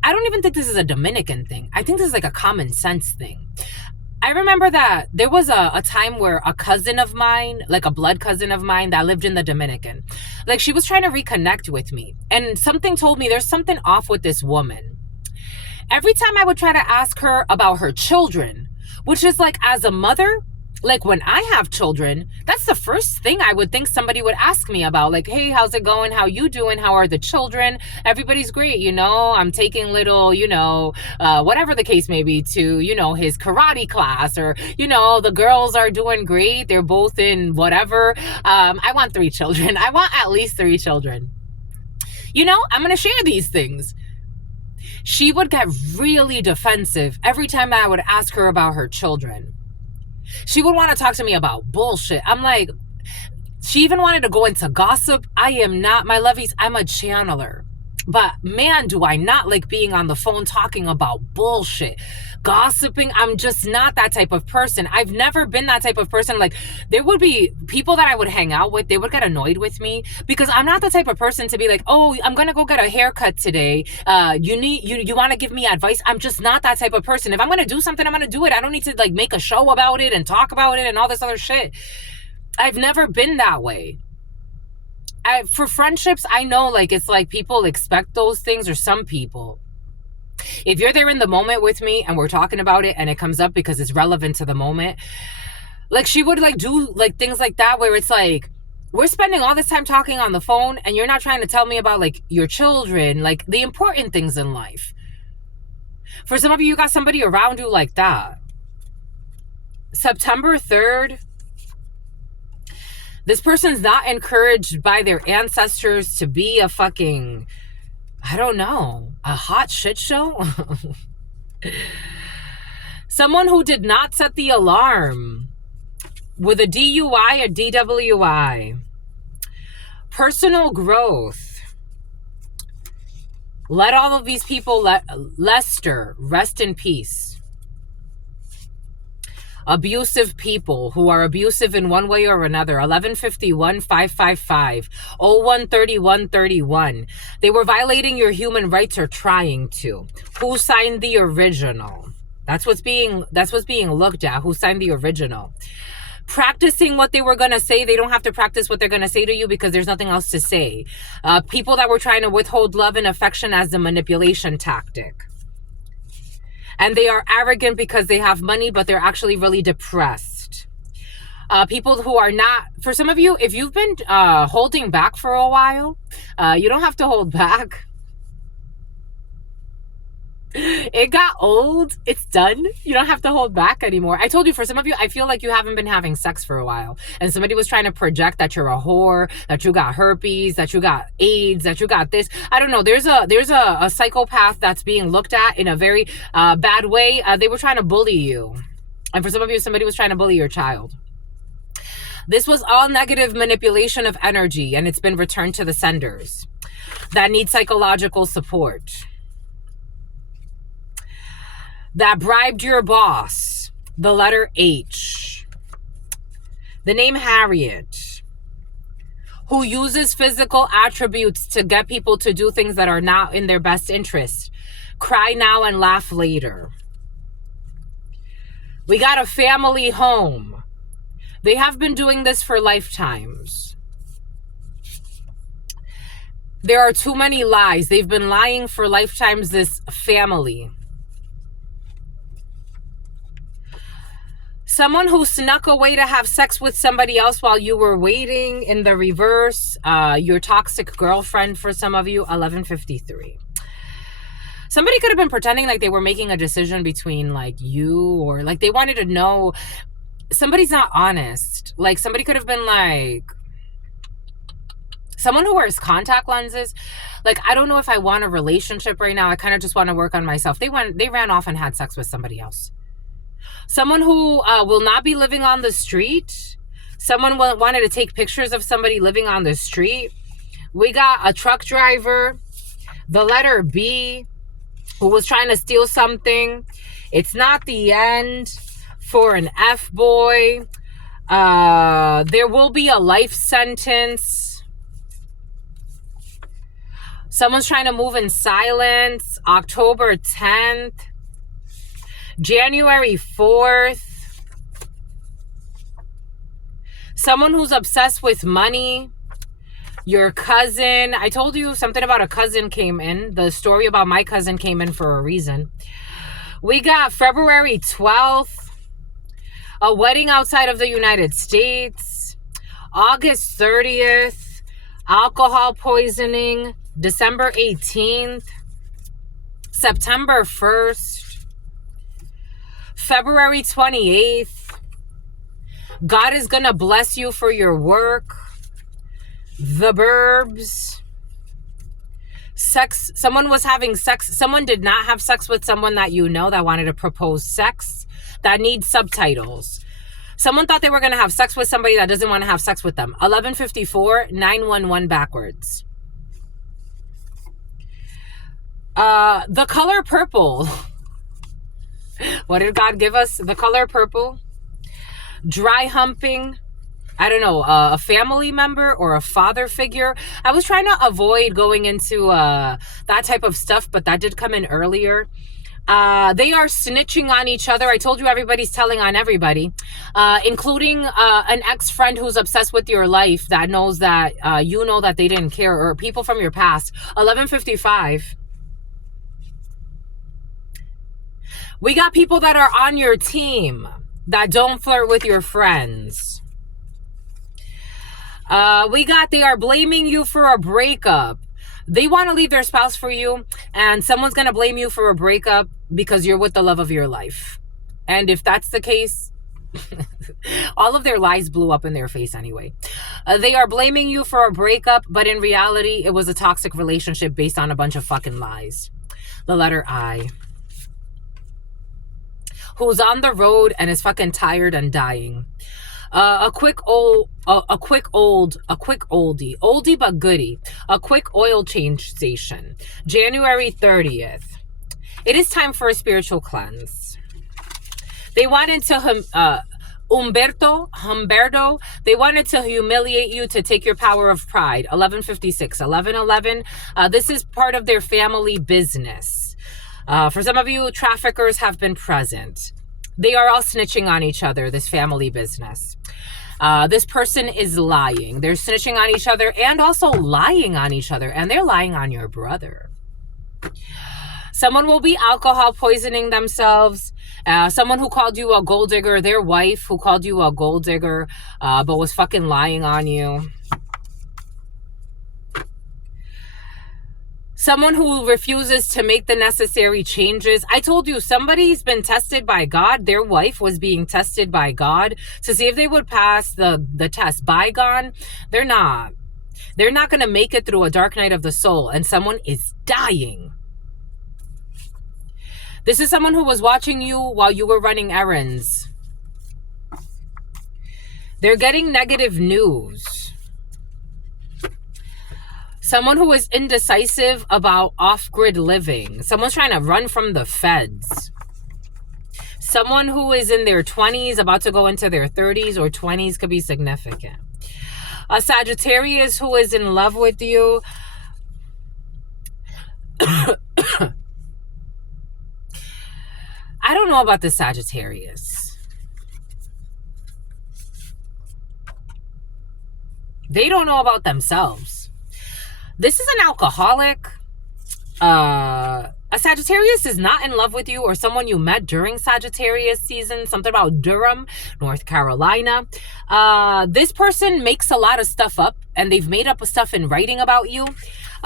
I don't even think this is a Dominican thing. I think this is like a common sense thing. I remember that there was a time where a cousin of mine, like a blood cousin of mine that lived in the Dominican, like she was trying to reconnect with me. And something told me there's something off with this woman. Every time I would try to ask her about her children, which is like as a mother, like when I have children, that's the first thing I would think somebody would ask me about. Like, hey, how's it going? How you doing? How are the children? Everybody's great. You know, I'm taking little, you know, whatever the case may be to, you know, his karate class, or, you know, the girls are doing great. They're both in whatever. I want 3 children. I want at least 3 children. You know, I'm going to share these things. She would get really defensive every time I would ask her about her children. She would want to talk to me about bullshit. I'm like, she even wanted to go into gossip. I am not, my lovies, I'm a channeler. But man, do I not like being on the phone talking about bullshit. Gossiping, I'm just not that type of person. I've never been that type of person. Like, there would be people that I would hang out with, they would get annoyed with me because I'm not the type of person to be like, oh, I'm gonna go get a haircut today. You want to give me advice? I'm just not that type of person. If I'm gonna do something, I'm gonna do it. I don't need to like make a show about it and talk about it and all this other shit. I've never been that way. For friendships, I know like it's like people expect those things, or some people. If you're there in the moment with me and we're talking about it and it comes up because it's relevant to the moment, like she would like do like things like that where it's like, we're spending all this time talking on the phone and you're not trying to tell me about like your children, like the important things in life. For some of you, you got somebody around you like that. September 3rd, this person's not encouraged by their ancestors to be a fucking, I don't know, a hot shit show? Someone who did not set the alarm with a DUI or DWI. Personal growth. Let all of these people, Lester, rest in peace. Abusive people who are abusive in one way or another. 1151-555, 013131. They were violating your human rights or trying to. Who signed the original? That's what's being looked at. Who signed the original? Practicing what they were going to say. They don't have to practice what they're going to say to you because there's nothing else to say. People that were trying to withhold love and affection as a manipulation tactic. And they are arrogant because they have money, but they're actually really depressed. People who are not, for some of you, if you've been holding back for a while, you don't have to hold back. It got old. It's done. You don't have to hold back anymore. I told you, for some of you, I feel like you haven't been having sex for a while. And somebody was trying to project that you're a whore, that you got herpes, that you got AIDS, that you got this. I don't know. There's a psychopath that's being looked at in a very bad way. They were trying to bully you. And for some of you, somebody was trying to bully your child. This was all negative manipulation of energy, and it's been returned to the senders that need psychological support. That bribed your boss, the letter H. The name Harriet, who uses physical attributes to get people to do things that are not in their best interest. Cry now and laugh later. We got a family home. They have been doing this for lifetimes. There are too many lies. They've been lying for lifetimes, this family. Someone who snuck away to have sex with somebody else while you were waiting in the reverse. Your toxic girlfriend for some of you. 1153. Somebody could have been pretending like they were making a decision between like you, or like they wanted to know. Somebody's not honest. Like somebody could have been like, someone who wears contact lenses. Like, I don't know if I want a relationship right now. I kind of just want to work on myself. They ran off and had sex with somebody else. Someone who will not be living on the street. Someone wanted to take pictures of somebody living on the street. We got a truck driver, the letter B, who was trying to steal something. It's not the end for an F boy. There will be a life sentence. Someone's trying to move in silence. October 10th. January 4th. Someone who's obsessed with money. Your cousin. I told you something about a cousin came in. The story about my cousin came in for a reason. We got February 12th. A wedding outside of the United States. August 30th. Alcohol poisoning. December 18th. September 1st. February 28th. God is going to bless you for your work. The Burbs. Sex. Someone was having sex. Someone did not have sex with someone that you know that wanted to propose sex. That needs subtitles. Someone thought they were going to have sex with somebody that doesn't want to have sex with them. 1154, 911 backwards. The color purple. What did God give us? The color purple. Dry humping. I don't know, a family member or a father figure. I was trying to avoid going into that type of stuff, but that did come in earlier. They are snitching on each other. I told you everybody's telling on everybody, including an ex-friend who's obsessed with your life that knows that you know that they didn't care, or people from your past. 1155. We got people that are on your team that don't flirt with your friends. We got they are blaming you for a breakup. They want to leave their spouse for you, and someone's going to blame you for a breakup because you're with the love of your life. And if that's the case, all of their lies blew up in their face anyway. They are blaming you for a breakup, but in reality, it was a toxic relationship based on a bunch of fucking lies. The letter I. Who's on the road and is fucking tired and dying. A quick oldie but goodie. A quick oil change station. January 30th. It is time for a spiritual cleanse. They wanted to Humberto, they wanted to humiliate you to take your power of pride. 1156, 1111. This is part of their family business. For some of you, traffickers have been present. They are all snitching on each other, this family business. This person is lying. They're snitching on each other and also lying on each other. And they're lying on your brother. Someone will be alcohol poisoning themselves. Someone who called you a gold digger, their wife who called you a gold digger, but was fucking lying on you. Someone who refuses to make the necessary changes. I told you, somebody's been tested by God. Their wife was being tested by God to see if they would pass the test. Bygone, they're not. They're not going to make it through a dark night of the soul, and someone is dying. This is someone who was watching you while you were running errands. They're getting negative news. Someone who is indecisive about off-grid living. Someone's trying to run from the feds. Someone who is in their 20s, about to go into their 30s or 20s, could be significant. A Sagittarius who is in love with you. I don't know about the Sagittarius. They don't know about themselves. This is an alcoholic. A Sagittarius is not in love with you or someone you met during Sagittarius season. Something about Durham, North Carolina. This person makes a lot of stuff up, and they've made up stuff in writing about you.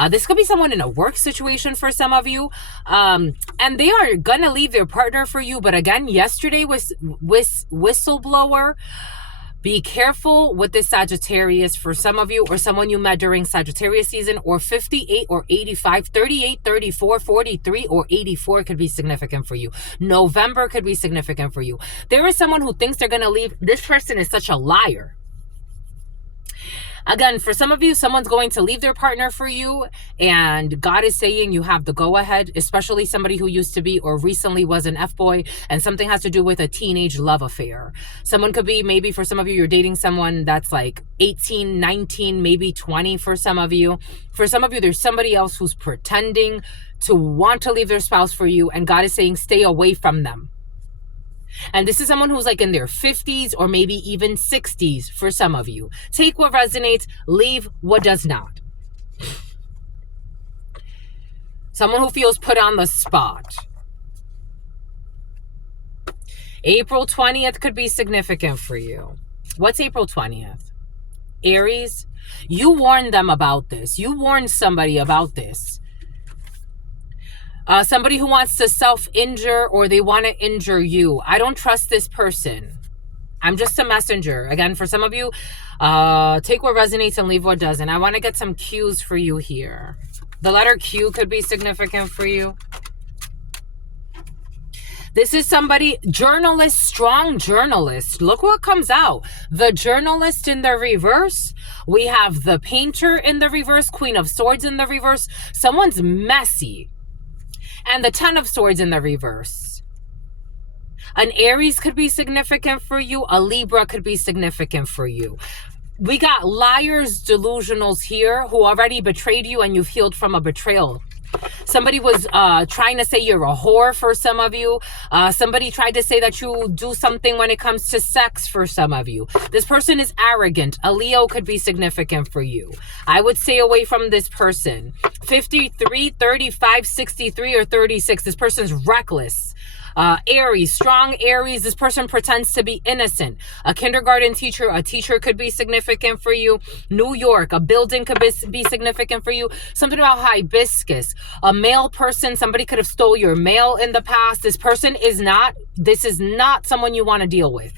This could be someone in a work situation for some of you. And they are gonna leave their partner for you. But again, yesterday was whistleblower. Be careful with this Sagittarius for some of you, or someone you met during Sagittarius season, or 58 or 85, 38, 34, 43, or 84 could be significant for you. November could be significant for you. There is someone who thinks they're going to leave. This person is such a liar. Again, for some of you, someone's going to leave their partner for you, and God is saying you have the go-ahead, especially somebody who used to be or recently was an F-boy, and something has to do with a teenage love affair. Someone could be, maybe for some of you, you're dating someone that's like 18, 19, maybe 20 for some of you. For some of you, there's somebody else who's pretending to want to leave their spouse for you, and God is saying stay away from them. And this is someone who's like in their 50s or maybe even 60s for some of you. Take what resonates, leave what does not. Someone who feels put on the spot. April 20th could be significant for you. What's April 20th? Aries, you warned them about this. You warned somebody about this. Somebody who wants to self-injure, or they want to injure you. I don't trust this person. I'm just a messenger. Again, for some of you, take what resonates and leave what doesn't. I want to get some cues for you here. The letter Q could be significant for you. This is somebody, journalist, strong journalist. Look what comes out. The journalist in the reverse. We have the painter in the reverse, Queen of Swords in the reverse. Someone's messy. And the Ten of Swords in the reverse. An Aries could be significant for you. A Libra could be significant for you. We got liars, delusionals here who already betrayed you, and you've healed from a betrayal. Somebody was trying to say you're a whore for some of you. Somebody tried to say that you do something when it comes to sex for some of you. This person is arrogant. A Leo could be significant for you. I would stay away from this person. 53, 35, 63, or 36. This person's reckless. Aries, strong Aries. This person pretends to be innocent. A kindergarten teacher, a teacher could be significant for you. New York, a building could be significant for you. Something about hibiscus. A male person, somebody could have stole your mail in the past. This is not someone you want to deal with.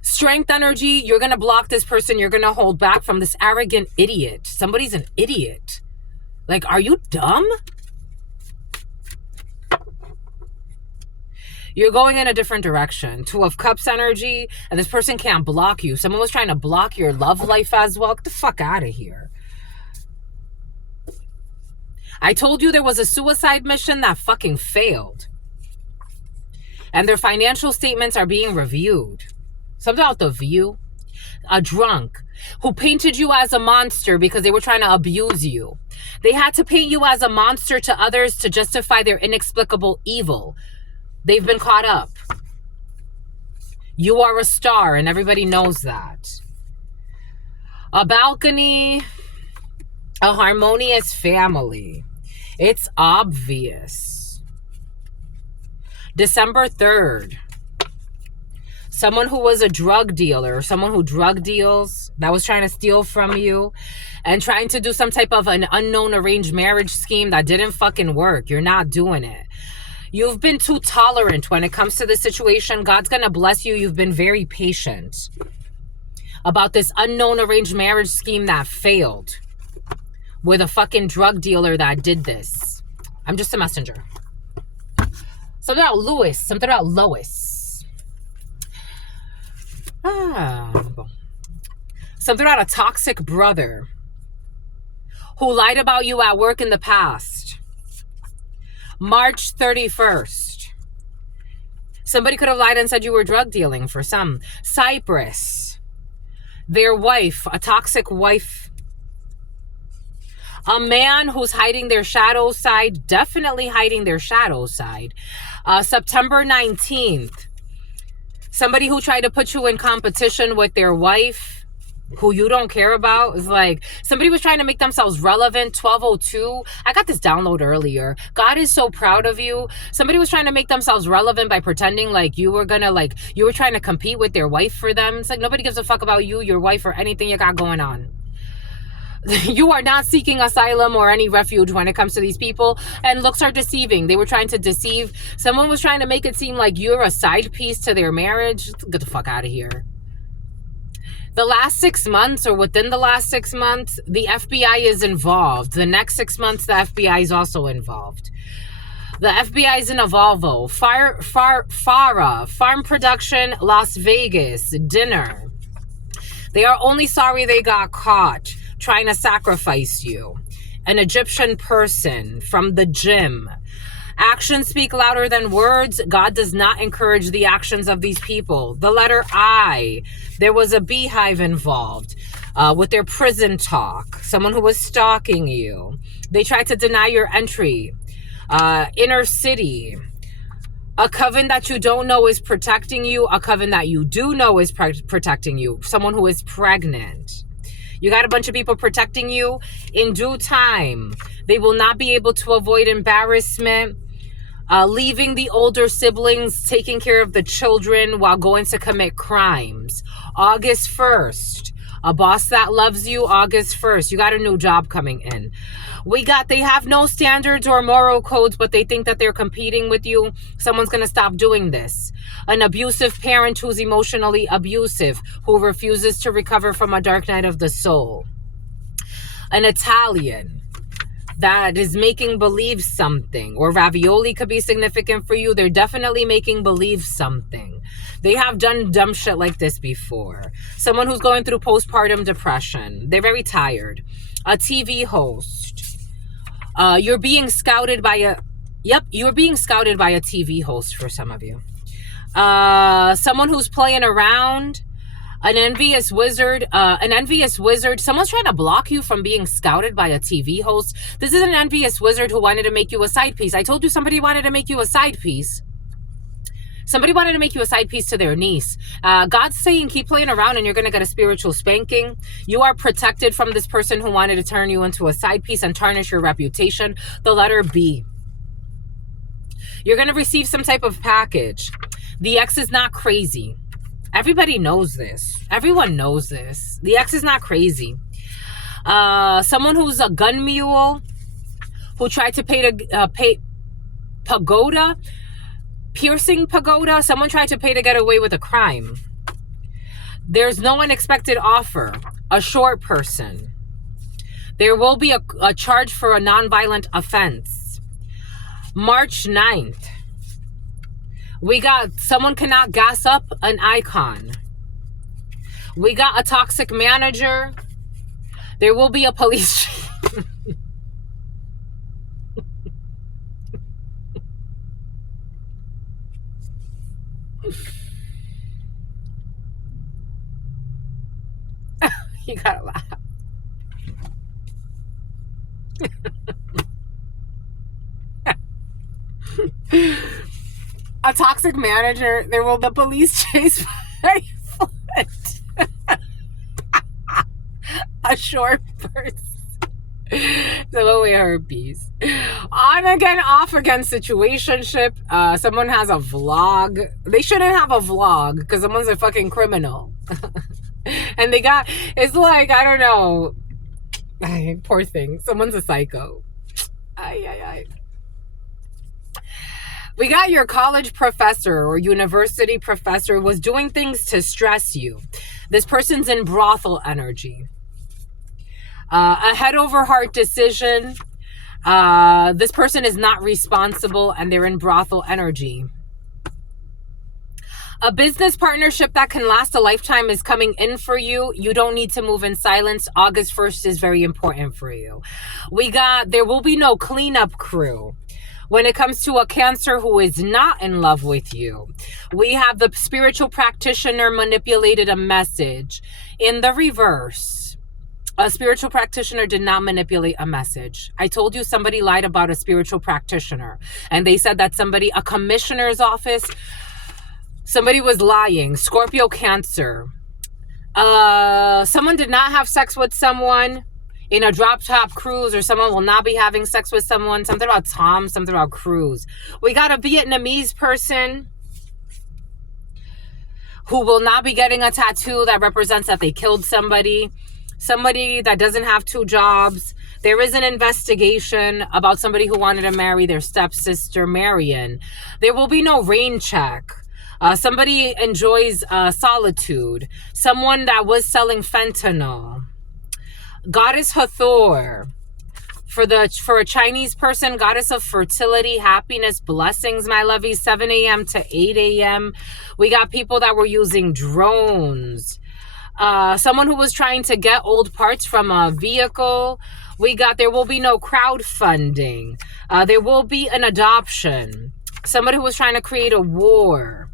Strength energy, you're going to block this person. You're going to hold back from this arrogant idiot. Somebody's an idiot. Like, are you dumb? You're going in a different direction. Two of Cups energy, and this person can't block you. Someone was trying to block your love life as well. Get the fuck out of here. I told you there was a suicide mission that fucking failed. And their financial statements are being reviewed. Something about The View. A drunk who painted you as a monster because they were trying to abuse you. They had to paint you as a monster to others to justify their inexplicable evil. They've been caught up. You are a star, and everybody knows that. A balcony, a harmonious family. It's obvious. December 3rd. Someone who was a drug dealer, someone who drug deals, that was trying to steal from you and trying to do some type of an unknown arranged marriage scheme that didn't fucking work. You're not doing it. You've been too tolerant when it comes to this situation. God's going to bless you. You've been very patient about this unknown arranged marriage scheme that failed with a fucking drug dealer that did this. I'm just a messenger. Something about Lewis. Something about Lois. Something about a toxic brother who lied about you at work in the past. March 31st. Somebody could have lied and said you were drug dealing for some. Cyprus. Their wife, a toxic wife. A man who's hiding their shadow side, definitely hiding their shadow side. September 19th. Somebody who tried to put you in competition with their wife, who you don't care about. Is like somebody was trying to make themselves relevant. 1202. I got this download earlier. God is so proud of you. Somebody was trying to make themselves relevant by pretending like you were trying to compete with their wife for them. It's like nobody gives a fuck about you, your wife, or anything you got going on. You are not seeking asylum or any refuge when it comes to these people, and looks are deceiving. They were trying to deceive. Someone was trying to make it seem like you're a side piece to their marriage. Get the fuck out of here. The last 6 months or within the last 6 months, the FBI is involved. The next 6 months, the FBI is also involved. The FBI is in a Volvo. Farah, Farm Production, Las Vegas, dinner. They are only sorry they got caught trying to sacrifice you. An Egyptian person from the gym. Actions speak louder than words. God does not encourage the actions of these people. The letter I. There was a beehive involved with their prison talk. Someone who was stalking you. They tried to deny your entry. Inner city. A coven that you don't know is protecting you. A coven that you do know is protecting you. Someone who is pregnant. You got a bunch of people protecting you. In due time, they will not be able to avoid embarrassment. Leaving the older siblings, taking care of the children while going to commit crimes. August 1st, a boss that loves you. August 1st, you got a new job coming in. They have no standards or moral codes, but they think that they're competing with you. Someone's going to stop doing this. An abusive parent who's emotionally abusive, who refuses to recover from a dark night of the soul. An Italian that is making believe something, or ravioli could be significant for you. They're definitely making believe something. They have done dumb shit like this before. Someone who's going through postpartum depression. They're very tired. A TV host. You're being scouted by a TV host for some of you. Someone who's playing around. An envious wizard. Someone's trying to block you from being scouted by a TV host. This is an envious wizard who wanted to make you a side piece. I told you somebody wanted to make you a side piece. Somebody wanted to make you a side piece to their niece. God's saying keep playing around and you're going to get a spiritual spanking. You are protected from this person who wanted to turn you into a side piece and tarnish your reputation. The letter B. You're going to receive some type of package. The ex is not crazy. Everybody knows this. Everyone knows this. The ex is not crazy. Someone who's a gun mule who tried to pay pagoda, piercing pagoda. Someone tried to pay to get away with a crime. There's no unexpected offer. A short person. There will be a charge for a nonviolent offense. March 9th. We got someone cannot gas up an icon. We got a toxic manager. There will be a police. You gotta laugh. A toxic manager. There will be police chase by foot. A short person. So we herpes. On again, off again situationship. Someone has a vlog. They shouldn't have a vlog because someone's a fucking criminal. And it's like, I don't know. Poor thing. Someone's a psycho. We got your college professor or university professor was doing things to stress you. This person's in brothel energy. A head over heart decision. This person is not responsible and they're in brothel energy. A business partnership that can last a lifetime is coming in for you. You don't need to move in silence. August 1st is very important for you. There will be no cleanup crew. When it comes to a Cancer who is not in love with you, we have the spiritual practitioner manipulated a message. In the reverse, a spiritual practitioner did not manipulate a message. I told you somebody lied about a spiritual practitioner. And they said that a commissioner's office, somebody was lying. Scorpio, Cancer. Someone did not have sex with someone in a drop top cruise, or someone will not be having sex with someone. Something about Tom, something about cruise. We got a Vietnamese person who will not be getting a tattoo that represents that they killed somebody. Somebody that doesn't have 2 jobs. There is an investigation about somebody who wanted to marry their stepsister, Marion. There will be no rain check. Somebody enjoys solitude. Someone that was selling fentanyl. Goddess Hathor. For a Chinese person, goddess of fertility, happiness, blessings, my lovies, 7 a.m. to 8 a.m. We got people that were using drones. Someone who was trying to get old parts from a vehicle. We got there will be no crowdfunding. There will be an adoption. Somebody who was trying to create a war.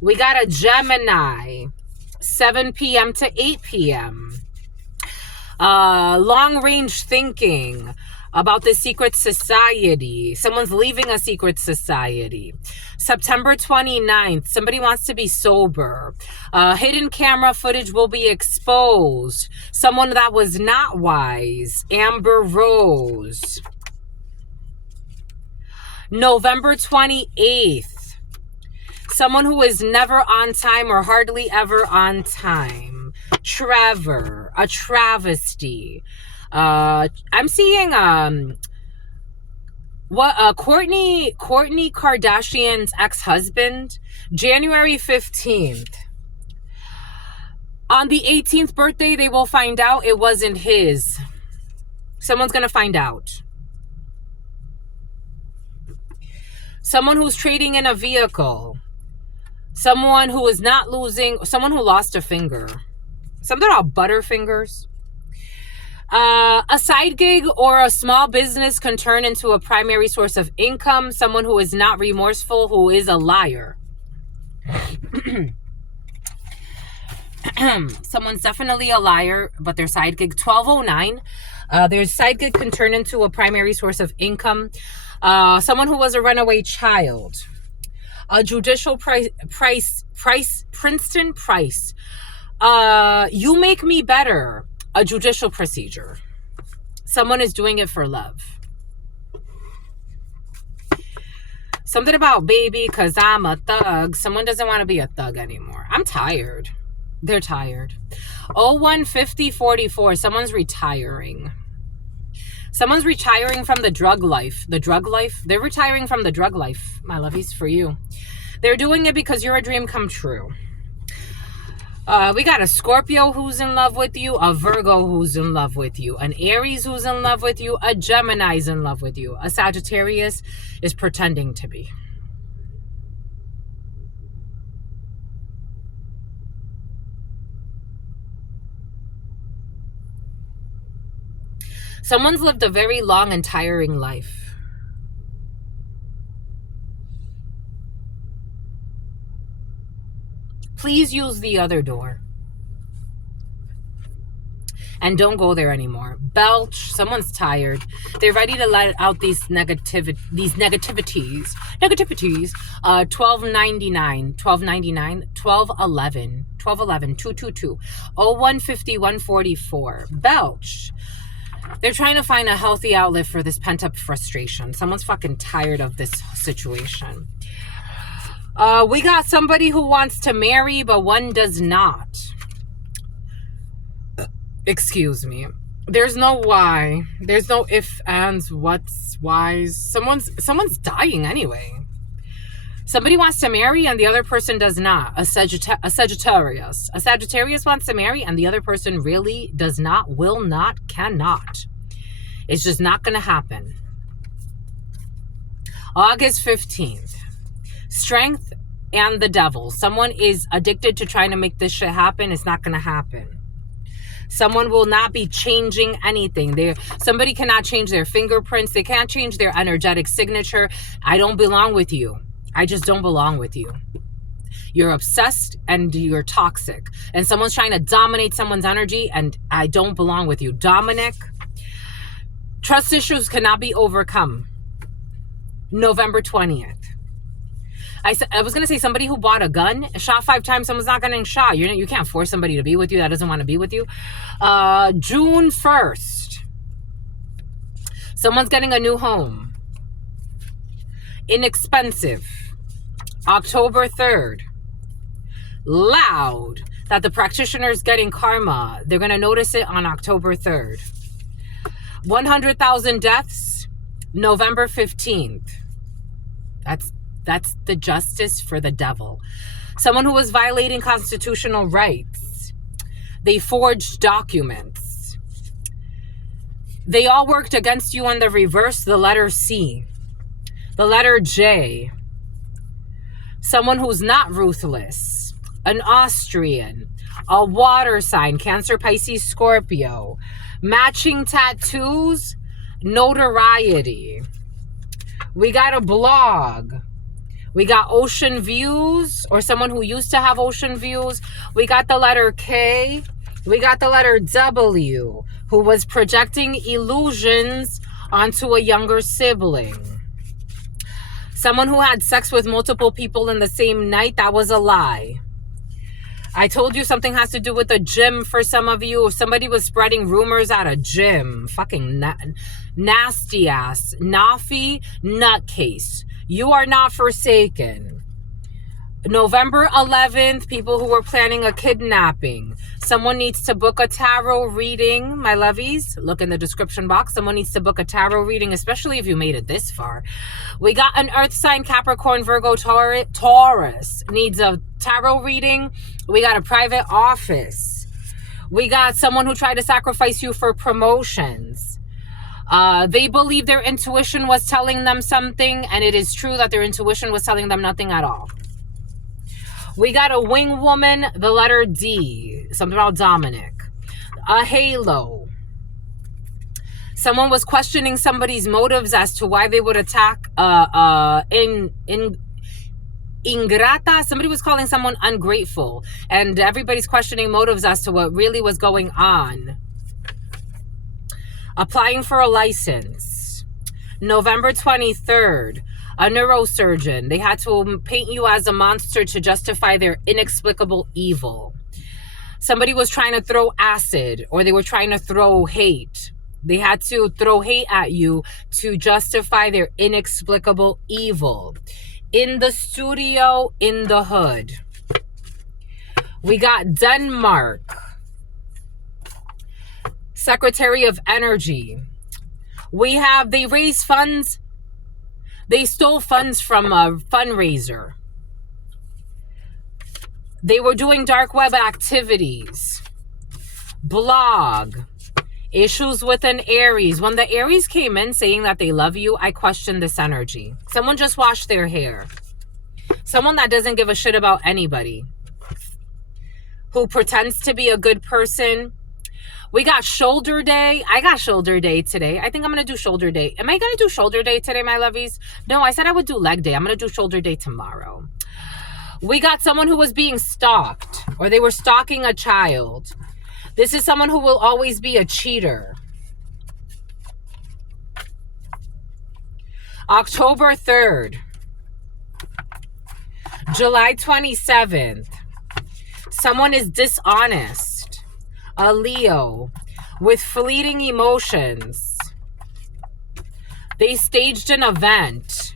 We got a Gemini, 7 p.m. to 8 p.m. Long range thinking about the secret society. Someone's leaving a secret society. September 29th, somebody wants to be sober. Hidden camera footage will be exposed. Someone that was not wise. Amber Rose. November 28th, someone who is never on time or hardly ever on time. Trevor, a travesty. I'm seeing Kourtney Kardashian's ex-husband, January 15th. On the 18th birthday, they will find out it wasn't his. Someone's gonna find out. Someone who's trading in a vehicle. Someone who is not losing, someone who lost a finger. Something about butterfingers. A side gig or a small business can turn into a primary source of income. Someone who is not remorseful, who is a liar. Someone's definitely a liar, but their side gig, 1209. Their side gig can turn into a primary source of income. Someone who was a runaway child. A judicial Princeton Price. You make me better. A judicial procedure. Someone is doing it for love. Something about baby, because I'm a thug. Someone doesn't want to be a thug anymore. I'm tired. They're tired. 015044. Someone's retiring. Someone's retiring from the drug life. The drug life. They're retiring from the drug life, my lovies, for you. They're doing it because you're a dream come true. We got a Scorpio who's in love with you, a Virgo who's in love with you, an Aries who's in love with you, a Gemini's in love with you, a Sagittarius is pretending to be. Someone's lived a very long and tiring life. Please use the other door. And don't go there anymore. Belch, someone's tired. They're ready to let out these negativities. 1299, 1211, 222, 015144. Belch. They're trying to find a healthy outlet for this pent-up frustration. Someone's fucking tired of this situation. We got somebody who wants to marry, but one does not. Excuse me. There's no why. There's no if, ands, what's, whys. Someone's dying anyway. Somebody wants to marry and the other person does not. A Sagittarius. A Sagittarius wants to marry and the other person really does not, will not, cannot. It's just not going to happen. August 15th. Strength and the devil. Someone is addicted to trying to make this shit happen. It's not going to happen. Someone will not be changing anything. Somebody cannot change their fingerprints. They can't change their energetic signature. I don't belong with you. I just don't belong with you. You're obsessed and you're toxic. And someone's trying to dominate someone's energy and I don't belong with you. Dominic, trust issues cannot be overcome. November 20th. I was going to say somebody who bought a gun, shot 5 times, someone's not getting shot. You can't force somebody to be with you that doesn't want to be with you. June 1st. Someone's getting a new home. Inexpensive. October 3rd. Loud. That the practitioner's getting karma. They're going to notice it on October 3rd. 100,000 deaths. November 15th. That's the justice for the devil. Someone who was violating constitutional rights. They forged documents. They all worked against you on the reverse, the letter C. The letter J. Someone who's not ruthless. An Austrian. A water sign. Cancer, Pisces, Scorpio. Matching tattoos. Notoriety. We got a blog. We got ocean views, or someone who used to have ocean views. We got the letter K. We got the letter W, who was projecting illusions onto a younger sibling. Someone who had sex with multiple people in the same night. That was a lie. I told you something has to do with the gym for some of you. If somebody was spreading rumors at a gym, fucking nasty ass, Nafi nutcase. You are not forsaken. November 11th, people who were planning a kidnapping. Someone needs to book a tarot reading, my lovies. Look in the description box. Someone needs to book a tarot reading, especially if you made it this far. We got an earth sign, Capricorn, Virgo, Taurus needs a tarot reading. We got a private office. We got someone who tried to sacrifice you for promotions. They believe their intuition was telling them something, and it is true that their intuition was telling them nothing at all. We got a wing woman, the letter D, something about Dominic. A halo. Someone was questioning somebody's motives as to why they would attack ingrata. Somebody was calling someone ungrateful, and everybody's questioning motives as to what really was going on. Applying for a license. November 23rd. A neurosurgeon. They had to paint you as a monster to justify their inexplicable evil. Somebody was trying to throw acid, or they were trying to throw hate. They had to throw hate at you to justify their inexplicable evil. In the studio, in the hood. We got Denmark. Secretary of Energy. We have, they raise funds. They stole funds from a fundraiser. They were doing dark web activities. Blog. Issues with an Aries. When the Aries came in saying that they love you, I questioned this energy. Someone just washed their hair. Someone that doesn't give a shit about anybody. Who pretends to be a good person. We got shoulder day. I got shoulder day today. I think I'm going to do shoulder day. Am I going to do shoulder day today, my lovies? No, I said I would do leg day. I'm going to do shoulder day tomorrow. We got someone who was being stalked, or they were stalking a child. This is someone who will always be a cheater. October 3rd. July 27th. Someone is dishonest. A Leo with fleeting emotions. They staged an event.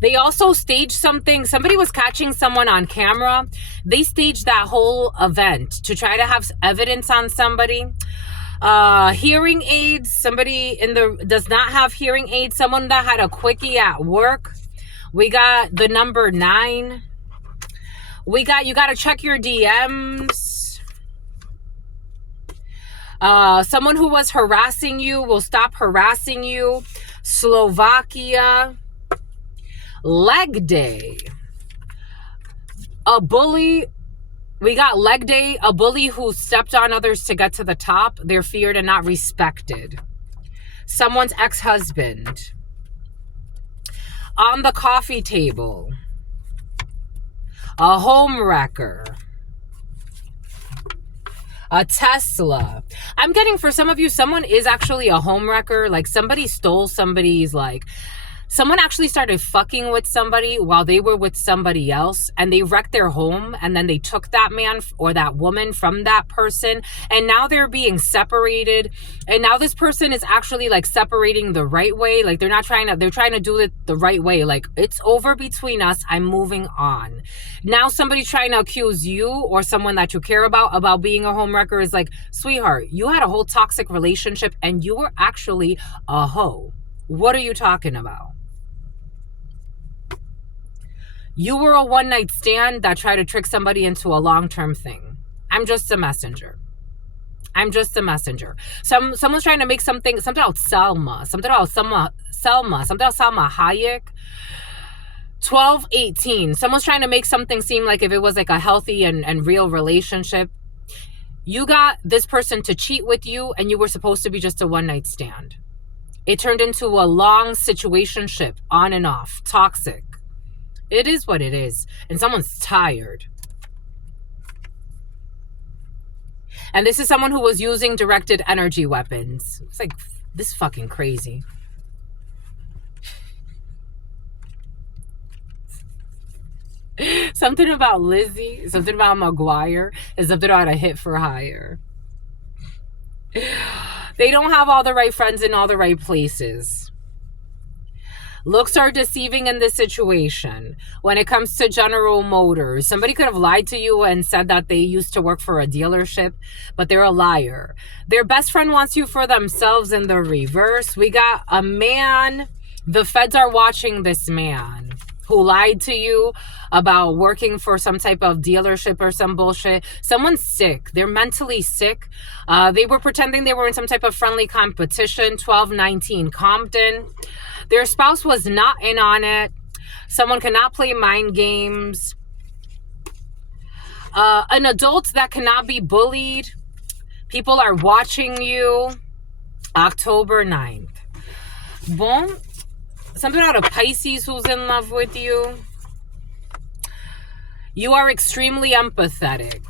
They also staged something. Somebody was catching someone on camera. They staged that whole event to try to have evidence on somebody. Hearing aids. Somebody does not have hearing aids. Someone that had a quickie at work. We got the number 9. We got, you got to check your DMs. Someone who was harassing you will stop harassing you. Slovakia. Leg day. A bully. We got leg day. A bully who stepped on others to get to the top. They're feared and not respected. Someone's ex-husband. On the coffee table. A home wrecker. A Tesla. I'm getting, for some of you, someone is actually a home wrecker. Like somebody stole somebody's, like, someone actually started fucking with somebody while they were with somebody else, and they wrecked their home, and then they took that man or that woman from that person, and now they're being separated, and now this person is actually like separating the right way. Like they're trying to do it the right way. Like, it's over between us. I'm moving on. Now somebody trying to accuse you or someone that you care about being a home wrecker is like, sweetheart, you had a whole toxic relationship and you were actually a hoe. What are you talking about? You were a one-night stand that tried to trick somebody into a long-term thing. I'm just a messenger. I'm just a messenger. Someone's trying to make something about Selma, something about Salma Hayek. 12:18. Someone's trying to make something seem like if it was like a healthy and real relationship. You got this person to cheat with you, and you were supposed to be just a one-night stand. It turned into a long situationship, on and off, toxic. It is what it is, and someone's tired. And this is someone who was using directed energy weapons. It's like, this is fucking crazy. Something about Lizzie, something about McGuire, and something about a hit for hire. They don't have all the right friends in all the right places. Looks are deceiving in this situation. When it comes to General Motors, somebody could have lied to you and said that they used to work for a dealership, but they're a liar. Their best friend wants you for themselves in the reverse. We got a man. The feds are watching this man who lied to you about working for some type of dealership or some bullshit. Someone's sick. They're mentally sick. They were pretending they were in some type of friendly competition. 1219 Compton. Their spouse was not in on it. Someone cannot play mind games. An adult that cannot be bullied. People are watching you. October 9th. Boom. Something out of Pisces who's in love with you. You are extremely empathetic.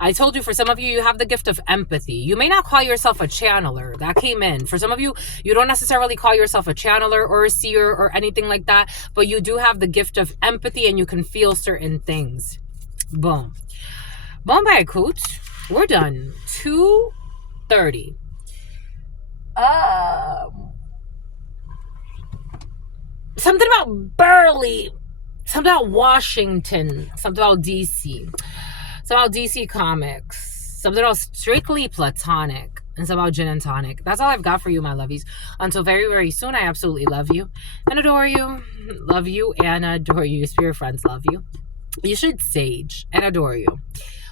I told you, for some of you, you have the gift of empathy. You may not call yourself a channeler. That came in. For some of you, you don't necessarily call yourself a channeler or a seer or anything like that, but you do have the gift of empathy and you can feel certain things. Boom. Boom by a coot. We're done. 2:30. Something about Burley. Something about Washington. Something about DC. Something about DC Comics. Something about Strictly Platonic. And something about Gin and Tonic. That's all I've got for you, my lovies. Until very, very soon, I absolutely love you and adore you. Love you and adore you. Your spirit friends love you. You should sage and adore you.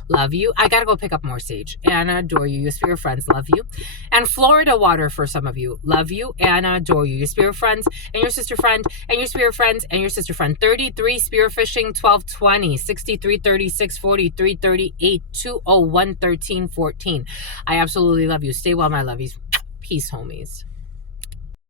Love you. I gotta go pick up more sage and adore you. Your spirit friends love you. And Florida water for some of you. Love you and adore you. Your spirit friends and your sister friend and your spirit friends and your sister friend. 33 spearfishing 1220 63 36 43 38 201 13 14. I absolutely love you. Stay well, my lovies. Peace, homies.